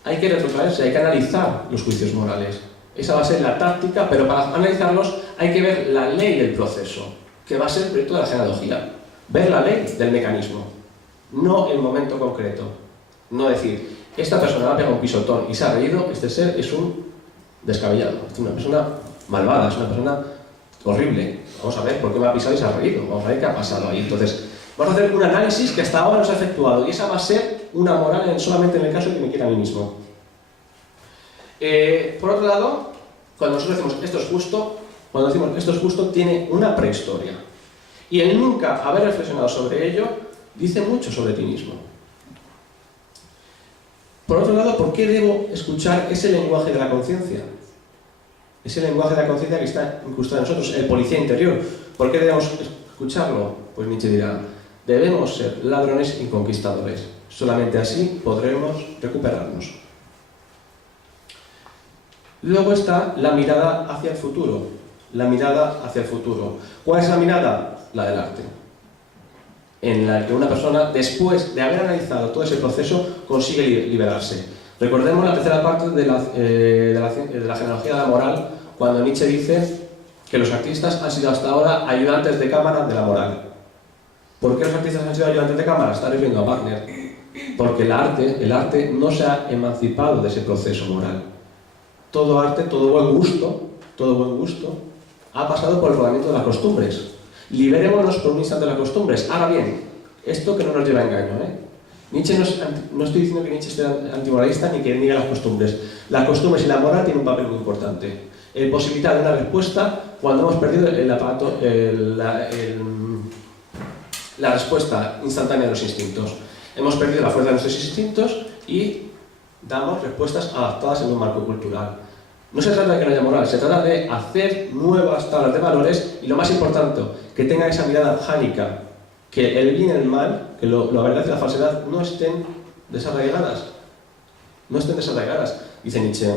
Hay que retrotraerse, hay que analizar los juicios morales. Esa va a ser la táctica, pero para analizarlos hay que ver la ley del proceso, que va a ser el proyecto de la genealogía. Ver la ley del mecanismo, no el momento concreto. No decir, esta persona ha pegado un pisotón y se ha reído, este ser es un descabellado, es una persona malvada, es una persona horrible. Vamos a ver por qué me ha pisado y se ha reído, vamos a ver qué ha pasado ahí. Entonces, vamos a hacer un análisis que hasta ahora no se ha efectuado y esa va a ser una moral solamente en el caso de que me quiera a mí mismo. Por otro lado, cuando nosotros decimos esto es justo, cuando decimos esto es justo, tiene una prehistoria. Y el nunca haber reflexionado sobre ello dice mucho sobre ti mismo. Por otro lado, ¿por qué debo escuchar ese lenguaje de la conciencia? Ese lenguaje de la conciencia que está incrustado en nosotros, el policía interior. ¿Por qué debemos escucharlo? Pues Nietzsche dirá, debemos ser ladrones y conquistadores. Solamente así podremos recuperarnos. Luego está la mirada hacia el futuro. La mirada hacia el futuro. ¿Cuál es la mirada? La del arte. En la que una persona, después de haber analizado todo ese proceso, consigue liberarse. Recordemos la tercera parte de la genealogía de la moral, cuando Nietzsche dice que los artistas han sido hasta ahora ayudantes de cámara de la moral. ¿Por qué los artistas han sido ayudantes de cámara? Está refiriendo a Wagner. Porque el arte no se ha emancipado de ese proceso moral. Todo arte, todo buen gusto, ha pasado por el rodamiento de las costumbres. Liberémonos por un instante de las costumbres. Ahora bien, esto que no nos lleva a engaño, Nietzsche no estoy diciendo que Nietzsche esté antimoralista ni que niegue las costumbres. Las costumbres y la moral tienen un papel muy importante. Posibilitar una respuesta cuando hemos perdido el aparato, la respuesta instantánea de los instintos. Hemos perdido la fuerza de nuestros instintos y damos respuestas adaptadas en un marco cultural. No se trata de que no haya moral, se trata de hacer nuevas tablas de valores y lo más importante, que tenga esa mirada jánica, que el bien y el mal, que la verdad y la falsedad no estén desarraigadas. No estén desarraigadas. Dice Nietzsche,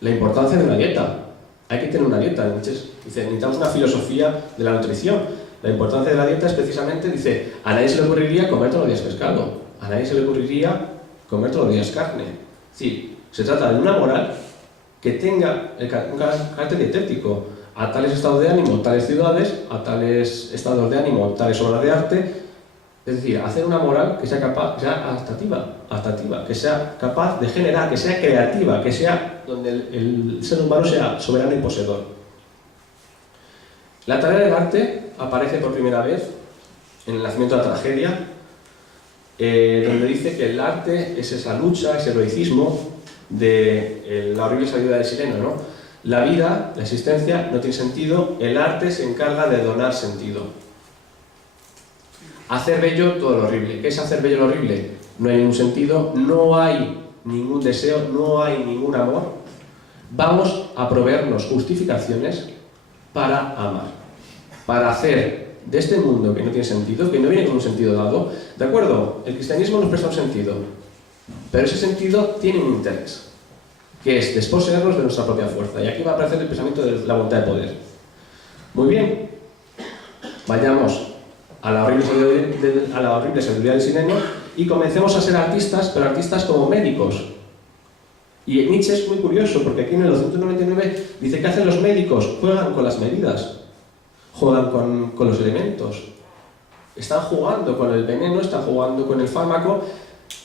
la importancia de una dieta. Hay que tener una dieta. Nietzsche dice, necesitamos una filosofía de la nutrición. La importancia de la dieta es precisamente, dice, a nadie se le ocurriría comer todos los días pescado. A nadie se le ocurriría comer todos los días carne. Sí, se trata de una moral que tenga un carácter dietético a tales estados de ánimo, tales ciudades, a tales estados de ánimo, tales obras de arte. Es decir, hacer una moral que sea capaz, que sea adaptativa, que sea capaz de generar, que sea creativa, que sea donde el ser humano sea soberano y poseedor. La tarea del arte aparece por primera vez en el nacimiento de la tragedia, donde dice que el arte es esa lucha, ese heroicismo de la horrible salida del sireno, ¿no? La vida, la existencia, no tiene sentido, el arte se encarga de donar sentido. Hacer bello todo lo horrible. ¿Qué es hacer bello lo horrible? No hay ningún sentido, no hay ningún deseo, no hay ningún amor. Vamos a proveernos justificaciones para amar, para hacer de este mundo que no tiene sentido, que no viene con un sentido dado. ¿De acuerdo? El cristianismo nos presta un sentido, pero ese sentido tiene un interés, que es desposeernos de nuestra propia fuerza. Y aquí va a aparecer el pensamiento de la voluntad de poder. Muy bien, vayamos a la horrible sabiduría del silencio y comencemos a ser artistas, pero artistas como médicos. Y Nietzsche es muy curioso, porque aquí en el 299 dice que hacen los médicos, juegan con las medidas, juegan con los elementos, están jugando con el veneno, están jugando con el fármaco.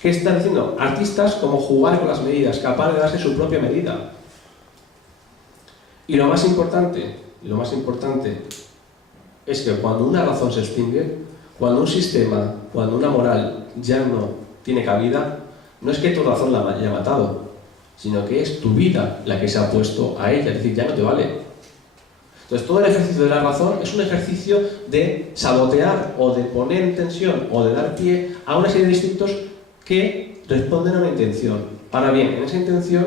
¿Qué están diciendo? Artistas como jugar con las medidas, capaz de darse su propia medida. Y lo más importante es que cuando una razón se extingue, cuando un sistema, cuando una moral ya no tiene cabida, no es que tu razón la haya matado, sino que es tu vida la que se ha puesto a ella, es decir, ya no te vale. Entonces todo el ejercicio de la razón es un ejercicio de sabotear o de poner en tensión o de dar pie a una serie de instintos que responden a una intención. Ahora bien, en esa intención,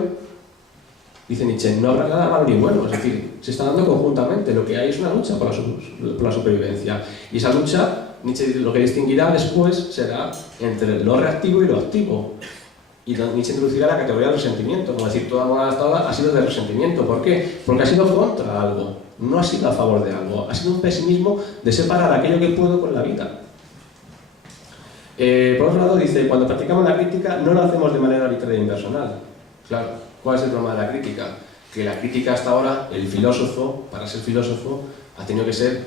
dice Nietzsche, no habrá nada malo ni bueno, es decir, se está dando conjuntamente, lo que hay es una lucha por la supervivencia. Y esa lucha, Nietzsche lo que distinguirá después será entre lo reactivo y lo activo. Y Nietzsche introducirá la categoría del resentimiento, como decir, toda moral hasta ahora ha sido de resentimiento. ¿Por qué? Porque ha sido contra algo, no ha sido a favor de algo, ha sido un pesimismo de separar aquello que puedo con la vida. Por otro lado dice, cuando practicamos la crítica no lo hacemos de manera arbitraria e impersonal. Claro, ¿cuál es el problema de la crítica? Que la crítica hasta ahora, el filósofo, para ser filósofo, ha tenido que ser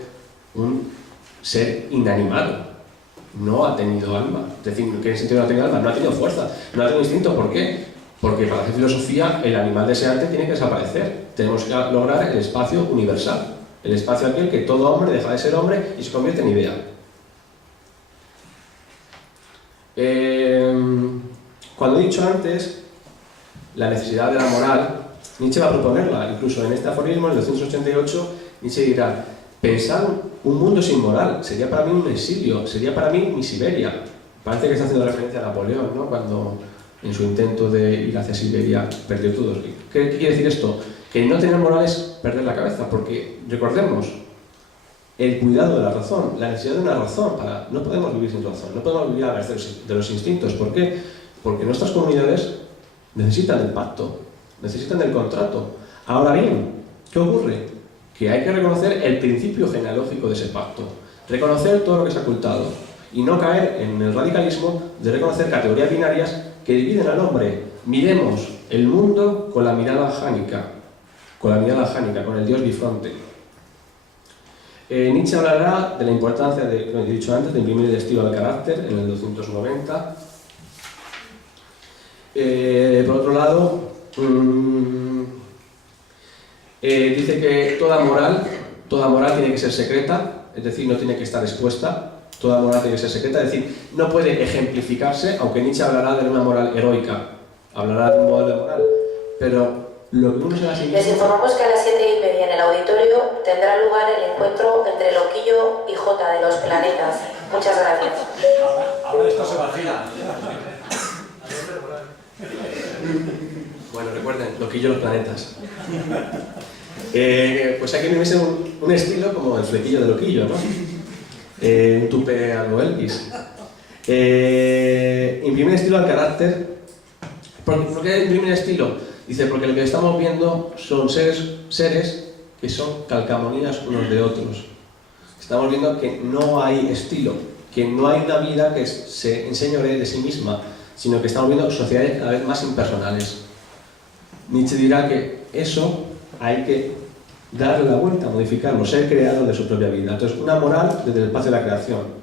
un ser inanimado. No ha tenido alma. Es decir, ¿en qué sentido no ha tenido alma? No ha tenido fuerza, no ha tenido instinto. ¿Por qué? Porque para hacer filosofía el animal deseante tiene que desaparecer. Tenemos que lograr el espacio universal. El espacio aquel que todo hombre deja de ser hombre y se convierte en idea. Cuando he dicho antes la necesidad de la moral, Nietzsche va a proponerla. Incluso en este aforismo, en el 288, Nietzsche dirá: pensar un mundo sin moral sería para mí un exilio, sería para mí mi Siberia. Parece que está haciendo referencia a Napoleón, ¿no? Cuando en su intento de ir hacia Siberia perdió todo. ¿Qué quiere decir esto? Que no tener moral es perder la cabeza, porque recordemos el cuidado de la razón, la necesidad de una razón. No podemos vivir sin razón, no podemos vivir a merced de los instintos. ¿Por qué? Porque nuestras comunidades necesitan del pacto, necesitan del contrato. Ahora bien, ¿qué ocurre? Que hay que reconocer el principio genealógico de ese pacto, reconocer todo lo que se ha ocultado y no caer en el radicalismo de reconocer categorías binarias que dividen al hombre. Miremos el mundo con la mirada jánica, con el dios bifronte. Nietzsche hablará de la importancia, como he dicho antes, de imprimir el estilo al carácter en el 290. Por otro lado, dice que toda moral tiene que ser secreta, es decir, no tiene que estar expuesta. Toda moral tiene que ser secreta, es decir, no puede ejemplificarse, aunque Nietzsche hablará de una moral heroica, hablará de un modelo de moral, pero lo que uno se da a sí mismo... Les informamos que a las 7:30 en el auditorio tendrá lugar el encuentro entre Loquillo y Jota de los planetas. Muchas gracias. Ahora esto se vacila. Bueno, recuerden, Loquillo los planetas. Pues hay que vivirse un estilo como el flequillo de Loquillo, ¿no? Un tupé algo Elvis. Imprimir estilo al carácter. ¿Por qué imprimir estilo? Dice, porque lo que estamos viendo son seres que son calcamonías unos de otros. Estamos viendo que no hay estilo, que no hay una vida que se enseñoree de sí misma, sino que estamos viendo sociedades cada vez más impersonales. Nietzsche dirá que eso hay que darle la vuelta, modificarlo, ser creador de su propia vida. Entonces, una moral desde el espacio de la creación.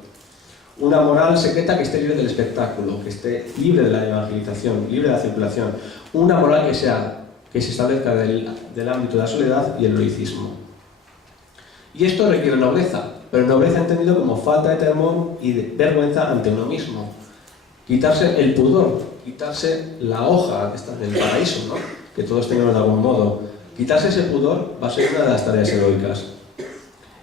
Una moral secreta que esté libre del espectáculo, que esté libre de la evangelización, libre de la circulación. Una moral que se establezca del ámbito de la soledad y el heroicismo. Y esto requiere nobleza, pero nobleza entendido como falta de temor y de vergüenza ante uno mismo. Quitarse el pudor, quitarse la hoja del paraíso, ¿no? Que todos tenemos de algún modo. Quitarse ese pudor va a ser una de las tareas heroicas.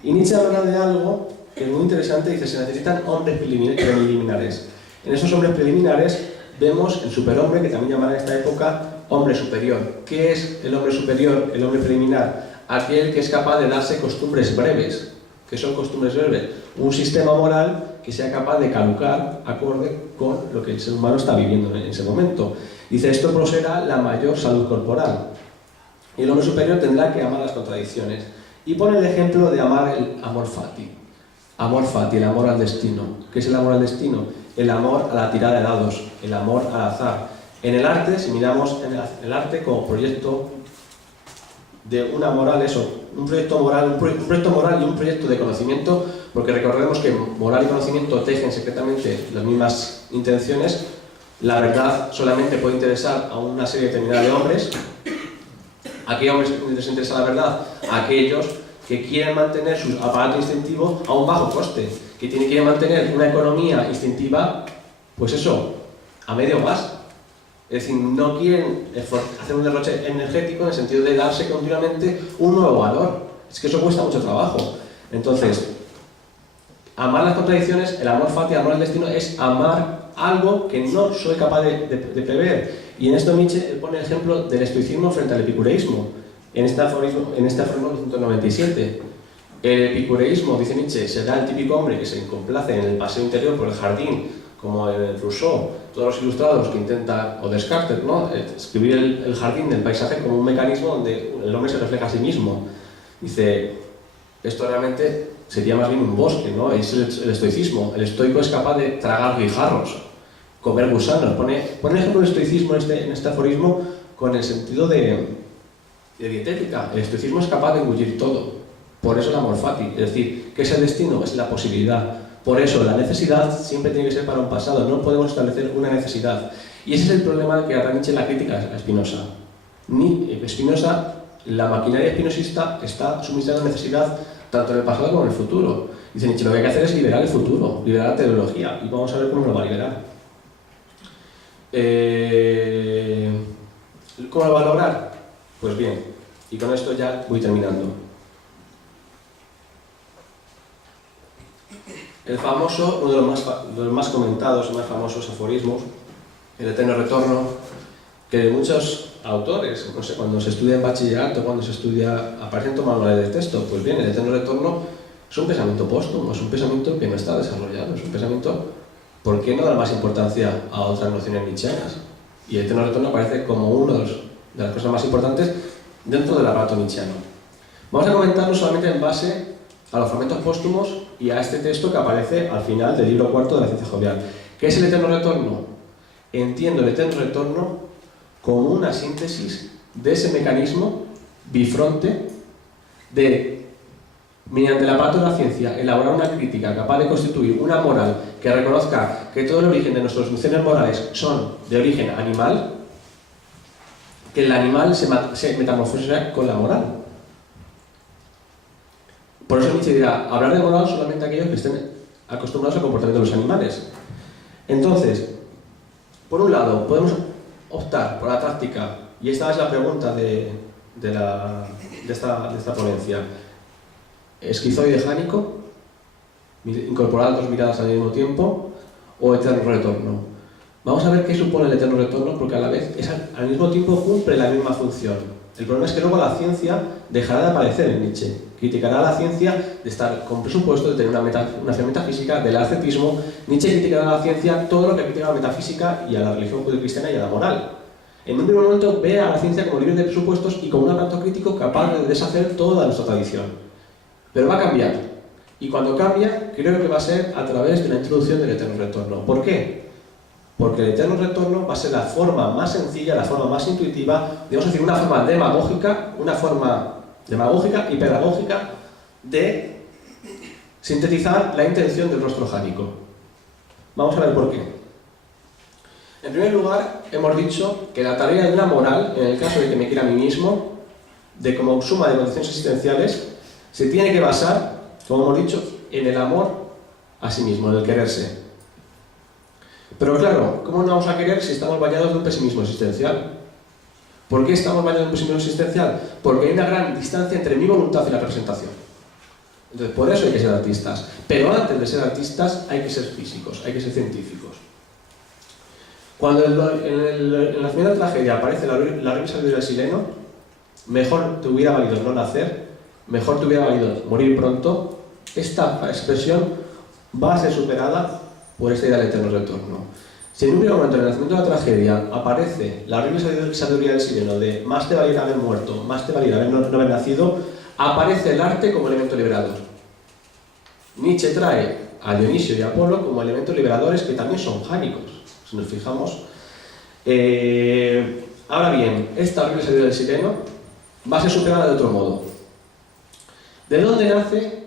Y Nietzsche habla de algo que es muy interesante, dice, se necesitan hombres preliminares. En esos hombres preliminares vemos el superhombre, que también llamará en esta época hombre superior. ¿Qué es el hombre superior, el hombre preliminar? Aquel que es capaz de darse costumbres breves. ¿Qué son costumbres breves? Un sistema moral que sea capaz de caducar acorde con lo que el ser humano está viviendo en ese momento. Dice, esto producirá la mayor salud corporal. Y el hombre superior tendrá que amar las contradicciones. Y pone el ejemplo de amar el amor fati. Amor fati, el amor al destino. ¿Qué es el amor al destino? El amor a la tirada de dados, el amor al azar. En el arte, si miramos el arte como proyecto de una moral, un proyecto moral y un proyecto de conocimiento, porque recordemos que moral y conocimiento tejen secretamente las mismas intenciones. La verdad solamente puede interesar a una serie determinada de hombres. ¿A qué hombres les interesa la verdad? A aquellos que quieren mantener su aparato instintivo a un bajo coste, que quieren mantener una economía instintiva, pues eso, a medio gas. Es decir, no quieren hacer un derroche energético en el sentido de darse continuamente un nuevo valor. Es que eso cuesta mucho trabajo. Entonces, amar las contradicciones, el amor fati, el amor al destino, es amar algo que no soy capaz de prever. Y en esto Nietzsche pone el ejemplo del estoicismo frente al epicureísmo. En este aforismo 197. El epicureísmo, dice Nietzsche, será el típico hombre que se complace en el paseo interior por el jardín, como el Rousseau, todos los ilustrados que intentan, o Descartes, ¿no? Escribir el jardín del paisaje como un mecanismo donde el hombre se refleja a sí mismo. Dice, esto realmente sería más bien un bosque, ¿no? Es el estoicismo. El estoico es capaz de tragar guijarros, comer gusanos. Pone ejemplo el estoicismo en este aforismo con el sentido de dietética. El estoicismo es capaz de engullir todo. Por eso el amor fati. Es decir, ¿qué es el destino? Es la posibilidad. Por eso la necesidad siempre tiene que ser para un pasado. No podemos establecer una necesidad. Y ese es el problema que hará Nietzsche en la crítica a Spinoza. Spinoza, la maquinaria espinosista está suministrando necesidad tanto en el pasado como en el futuro. Dice Nietzsche, lo que hay que hacer es liberar el futuro, liberar la teleología. Y vamos a ver cómo lo va a liberar. ¿Cómo lo va a lograr? Pues bien, y con esto ya voy terminando. El famoso, uno de los más comentados y más famosos aforismos, el eterno retorno, que muchos autores, no sé, cuando se estudia en bachillerato, cuando se estudia, aparecen en manuales de texto, pues bien, el eterno retorno es un pensamiento póstumo, es un pensamiento que no está desarrollado, es un pensamiento, ¿por qué no dar más importancia a otras nociones nietzscheanas? Y el eterno retorno aparece como una de las cosas más importantes dentro del aparato nietzscheano. Vamos a comentarlo solamente en base a los fragmentos póstumos y a este texto que aparece al final del libro cuarto de la ciencia jovial. ¿Qué es el eterno retorno? Entiendo el eterno retorno como una síntesis de ese mecanismo bifronte de, mediante el aparato de la ciencia, elaborar una crítica capaz de constituir una moral que reconozca que todo el origen de nuestras funciones morales son de origen animal, que el animal se metamorfose con la moral. Por eso Nietzsche dirá, hablar de moral solamente aquellos que estén acostumbrados al comportamiento de los animales. Entonces, por un lado, podemos optar por la táctica, y esta es la pregunta de esta ponencia. ¿Esquizoide jánico? ¿Incorporar dos miradas al mismo tiempo? ¿O eterno retorno? Vamos a ver qué supone el eterno retorno, porque a la vez, al mismo tiempo cumple la misma función. El problema es que luego la ciencia dejará de aparecer en Nietzsche. Criticará a la ciencia de estar con presupuesto, de tener una fe metafísica, del ascetismo. Nietzsche criticará a la ciencia todo lo que critica a la metafísica y a la religión judeocristiana y a la moral. En un primer momento ve a la ciencia como libre de presupuestos y como un aparato crítico capaz de deshacer toda nuestra tradición. Pero va a cambiar. Y cuando cambia, creo que va a ser a través de la introducción del eterno retorno. ¿Por qué? Porque el eterno retorno va a ser la forma más sencilla, la forma más intuitiva, digamos decir, una forma demagógica y pedagógica de sintetizar la intención del rostro jánico. Vamos a ver por qué. En primer lugar, hemos dicho que la tarea de una moral, en el caso de que me quiera a mí mismo, de como suma de condiciones existenciales, se tiene que basar, como hemos dicho, en el amor a sí mismo, en el quererse. Pero claro, ¿cómo no vamos a querer si estamos bañados de un pesimismo existencial? ¿Por qué estamos bañados de un pesimismo existencial? Porque hay una gran distancia entre mi voluntad y la representación. Entonces, por eso hay que ser artistas. Pero antes de ser artistas hay que ser físicos, hay que ser científicos. Cuando en la primera tragedia aparece la horrible sabiduría del sileno, mejor te hubiera valido no nacer, mejor te hubiera valido morir pronto. Esta expresión va a ser superada por esta idea del eterno retorno. Si en un primer momento, en el nacimiento de la tragedia, aparece la horrible sabiduría del sireno de más te valiera haber muerto, más te valiera no haber nacido, aparece el arte como elemento liberador. Nietzsche trae a Dionisio y a Apolo como elementos liberadores que también son jánicos, si nos fijamos. Ahora bien, esta horrible salida del sireno va a ser superada de otro modo. ¿De dónde nace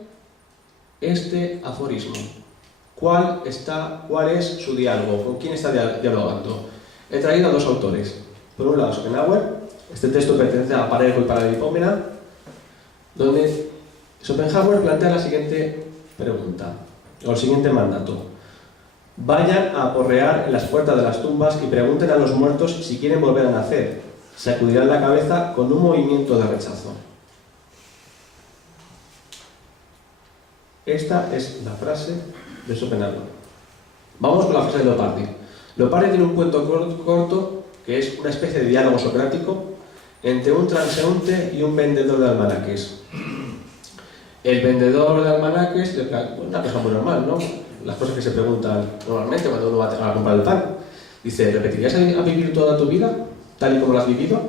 este aforismo? ¿Cuál es su diálogo? ¿Con quién está dialogando? He traído a dos autores. Por un lado, Schopenhauer. Este texto pertenece a Parejo y Paralipómena, donde Schopenhauer plantea la siguiente pregunta, o el siguiente mandato. Vayan a aporrear en las puertas de las tumbas y pregunten a los muertos si quieren volver a nacer. Sacudirán la cabeza con un movimiento de rechazo. Esta es la frase de Schopenhauer. Vamos con la frase de Leopardi. Leopardi tiene un cuento corto que es una especie de diálogo socrático entre un transeúnte y un vendedor de almanaques. El vendedor de almanaques, una cosa muy normal, ¿no? Las cosas que se preguntan normalmente cuando uno va a comprar el pan. Dice, ¿repetirías a vivir toda tu vida tal y como lo has vivido?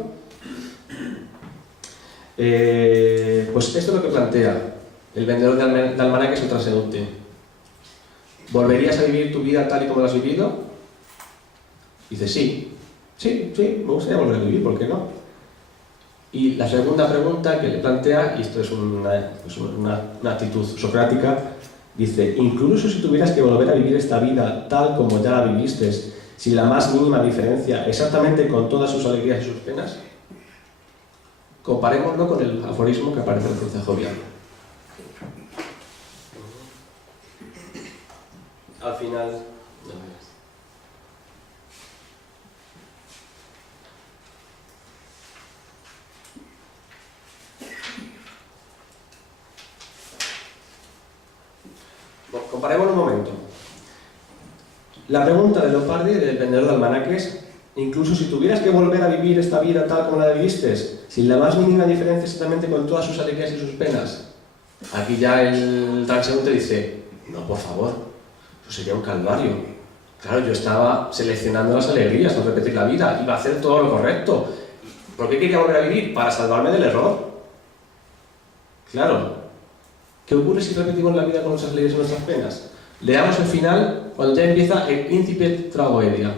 Pues esto es lo que plantea el vendedor de almanaques o transeúnte. ¿Volverías a vivir tu vida tal y como lo has vivido? Dice, sí, me gustaría volver a vivir, ¿por qué no? Y la segunda pregunta que le plantea, y esto es una actitud socrática, dice, incluso si tuvieras que volver a vivir esta vida tal como ya la viviste, sin la más mínima diferencia, exactamente con todas sus alegrías y sus penas, comparémoslo con el aforismo que aparece en el Consejo Jovial. Al final... Comparemos un momento. La pregunta de Leopardi, del vendedor de almanaques, incluso si tuvieras que volver a vivir esta vida tal como la viviste, sin la más mínima diferencia exactamente con todas sus alegrías y sus penas, aquí ya el transeúnte dice, no, por favor, eso sería un calvario. Claro, yo estaba seleccionando las alegrías, no repetir la vida, iba a hacer todo lo correcto. ¿Por qué quería volver a vivir? Para salvarme del error. Claro. ¿Qué ocurre si repetimos la vida con nuestras alegrías y nuestras penas? Leamos el final, cuando ya empieza el incipit tragoedia.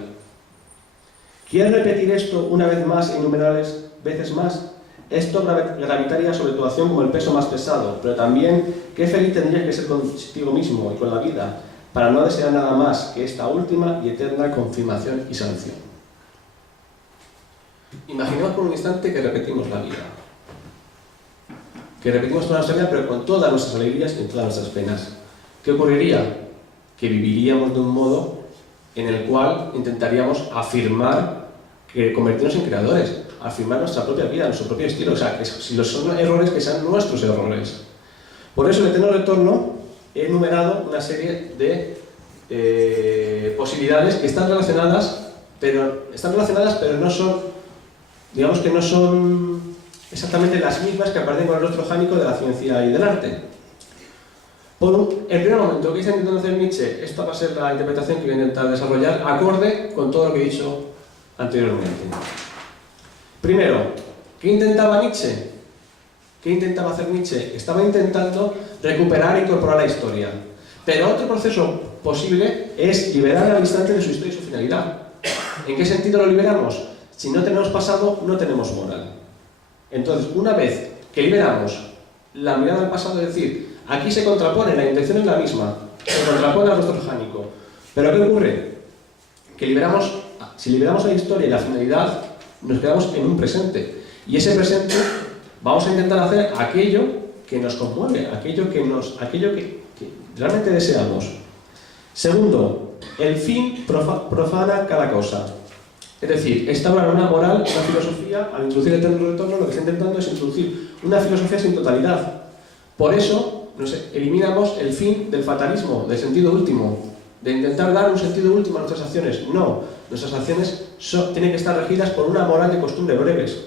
¿Quieres repetir esto una vez más e innumerables veces más? Esto gravitaría sobre tu acción como el peso más pesado, pero también, qué feliz tendrías que ser contigo mismo y con la vida, para no desear nada más que esta última y eterna confirmación y sanción. Imaginemos por un instante que repetimos la vida. Que repetimos toda nuestra vida, pero con todas nuestras alegrías y todas nuestras penas. ¿Qué ocurriría? Que viviríamos de un modo en el cual intentaríamos afirmar que convertirnos en creadores, afirmar nuestra propia vida, nuestro propio estilo, o sea, que si son errores, que sean nuestros errores. Por eso, en el Eterno Retorno he enumerado una serie de posibilidades que están relacionadas, pero no son, digamos que no son exactamente las mismas que aparecen con el rostro jánico de la ciencia y del arte. En primer momento, ¿qué está intentando hacer Nietzsche? Esta va a ser la interpretación que voy a intentar desarrollar acorde con todo lo que he dicho anteriormente. Primero, ¿qué intentaba Nietzsche? ¿Qué intentaba hacer Nietzsche? Estaba intentando recuperar e incorporar la historia. Pero otro proceso posible es liberar al instante de su historia y su finalidad. ¿En qué sentido lo liberamos? Si no tenemos pasado, no tenemos moral. Entonces, una vez que liberamos la mirada al pasado, es decir, aquí se contrapone, la intención es la misma, se contrapone al rostro orgánico. Pero ¿qué ocurre? Que si liberamos la historia y la finalidad, nos quedamos en un presente. Y ese presente vamos a intentar hacer aquello que nos conmueve, aquello que realmente deseamos. Segundo, el fin profana cada cosa. Es decir, instaurar una moral, una filosofía, al introducir el Eterno Retorno, lo que está intentando es introducir una filosofía sin totalidad. Por eso, eliminamos el fin del fatalismo, del sentido último, de intentar dar un sentido último a nuestras acciones. No, nuestras acciones tienen que estar regidas por una moral de costumbre breves.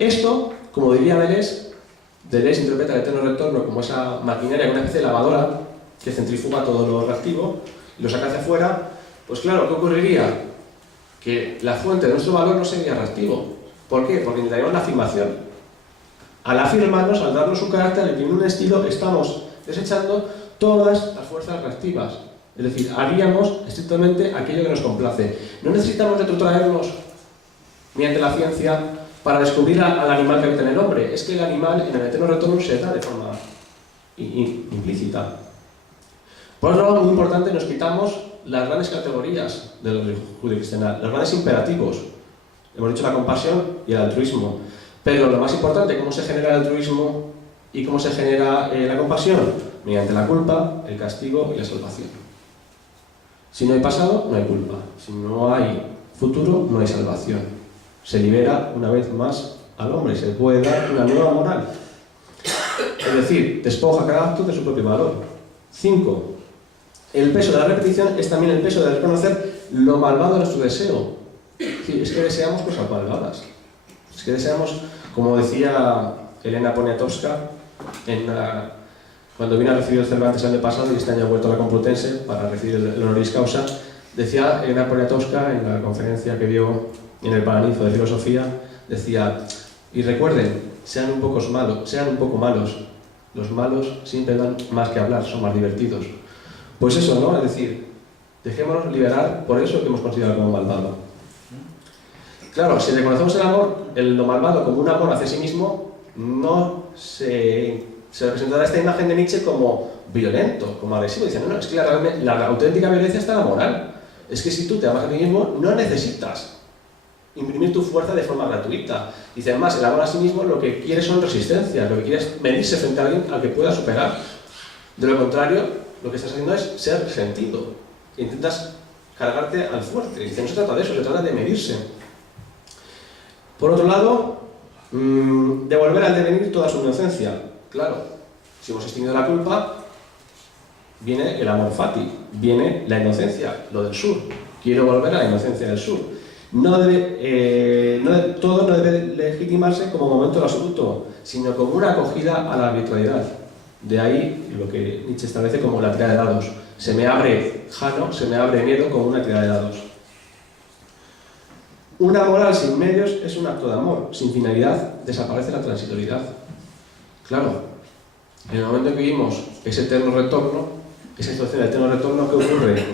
Esto, como diría Deleuze interpreta el Eterno Retorno como esa maquinaria, una especie de lavadora que centrifuga todo lo reactivo y lo saca hacia afuera. Pues claro, ¿qué ocurriría? Que la fuente de nuestro valor no sería reactivo. ¿Por qué? Porque necesitaríamos la afirmación. Al afirmarnos, al darnos un carácter, al imprimir un estilo, estamos desechando todas las fuerzas reactivas. Es decir, haríamos estrictamente aquello que nos complace. No necesitamos retrotraernos mediante la ciencia para descubrir al animal que habita en el hombre. Es que el animal en el eterno retorno se da de forma implícita. Por otro lado, muy importante, nos quitamos las grandes categorías de la religión judio-cristiana, los grandes imperativos. Hemos dicho la compasión y el altruismo. Pero lo más importante, ¿cómo se genera el altruismo y cómo se genera la compasión? Mediante la culpa, el castigo y la salvación. Si no hay pasado, no hay culpa. Si no hay futuro, no hay salvación. Se libera una vez más al hombre y se puede dar una nueva moral. Es decir, despoja cada acto de su propio valor. 5. El peso de la repetición es también el peso de reconocer lo malvado de nuestro deseo. Es que deseamos cosas malvadas. Es que deseamos, como decía Elena Poniatowska, cuando vino a recibir el Cervantes el año pasado y este año ha vuelto a la Complutense para recibir el honoris causa, decía Elena Poniatowska en la conferencia que dio en el Paraninfo de Filosofía, decía, y recuerden, sean un poco malos, los malos siempre dan más que hablar, son más divertidos. Pues eso, ¿no? Es decir, dejémonos liberar por eso que hemos considerado como malvado. Claro, si reconocemos el amor, lo malvado como un amor hacia sí mismo, no se representará esta imagen de Nietzsche como violento, como agresivo. Dicen, no, es que la auténtica violencia está en la moral. Es que si tú te amas a ti mismo, no necesitas imprimir tu fuerza de forma gratuita. Dicen más, el amor a sí mismo lo que quiere son resistencias, lo que quiere es medirse frente a alguien al que pueda superar. De lo contrario, lo que estás haciendo es ser resentido. Intentas cargarte al fuerte. Dicen, no se trata de eso, se trata de medirse. Por otro lado, devolver al devenir toda su inocencia. Claro, si hemos extinguido la culpa, viene el amor fati, viene la inocencia, lo del sur. Quiero volver a la inocencia del sur. Todo no debe legitimarse como momento absoluto, sino como una acogida a la arbitrariedad. De ahí lo que Nietzsche establece como la tirada de dados. Se me abre Jano, se me abre Enedo como una tirada de dados. Una moral sin medios es un acto de amor. Sin finalidad desaparece la transitoriedad. Claro, en el momento en que vivimos ese eterno retorno, esa situación de eterno retorno, ¿qué ocurre?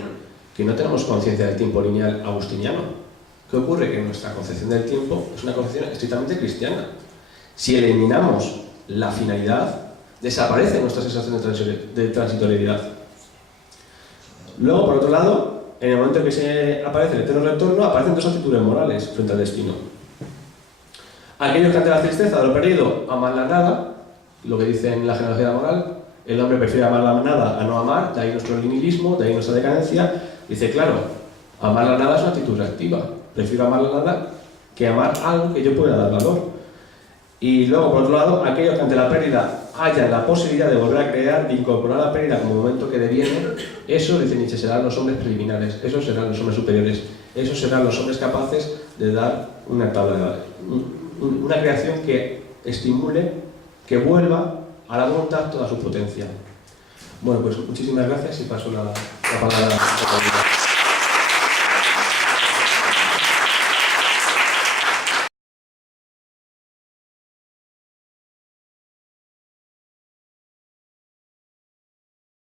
Que no tenemos conciencia del tiempo lineal agustiniano. ¿Qué ocurre? Que nuestra concepción del tiempo es una concepción estrictamente cristiana. Si eliminamos la finalidad, desaparece nuestra sensación de transitoriedad. Luego, por otro lado, en el momento en que aparece el eterno retorno, aparecen dos actitudes morales frente al destino. Aquellos que ante la tristeza de lo perdido aman la nada, lo que dice en la genealogía moral, el hombre prefiere amar la nada a no amar, de ahí nuestro nihilismo, de ahí nuestra decadencia. Dice, claro, amar la nada es una actitud reactiva. Prefiero amar la nada que amar algo que yo pueda dar valor. Y luego, por otro lado, aquellos que ante la pérdida hayan la posibilidad de volver a crear, de incorporar la pérdida como momento que deviene, eso, dice Nietzsche, serán los hombres preliminares, esos serán los hombres superiores, esos serán los hombres capaces de dar una tabla, una creación que estimule, que vuelva a la voluntad toda su potencia. Bueno, pues muchísimas gracias y paso la palabra a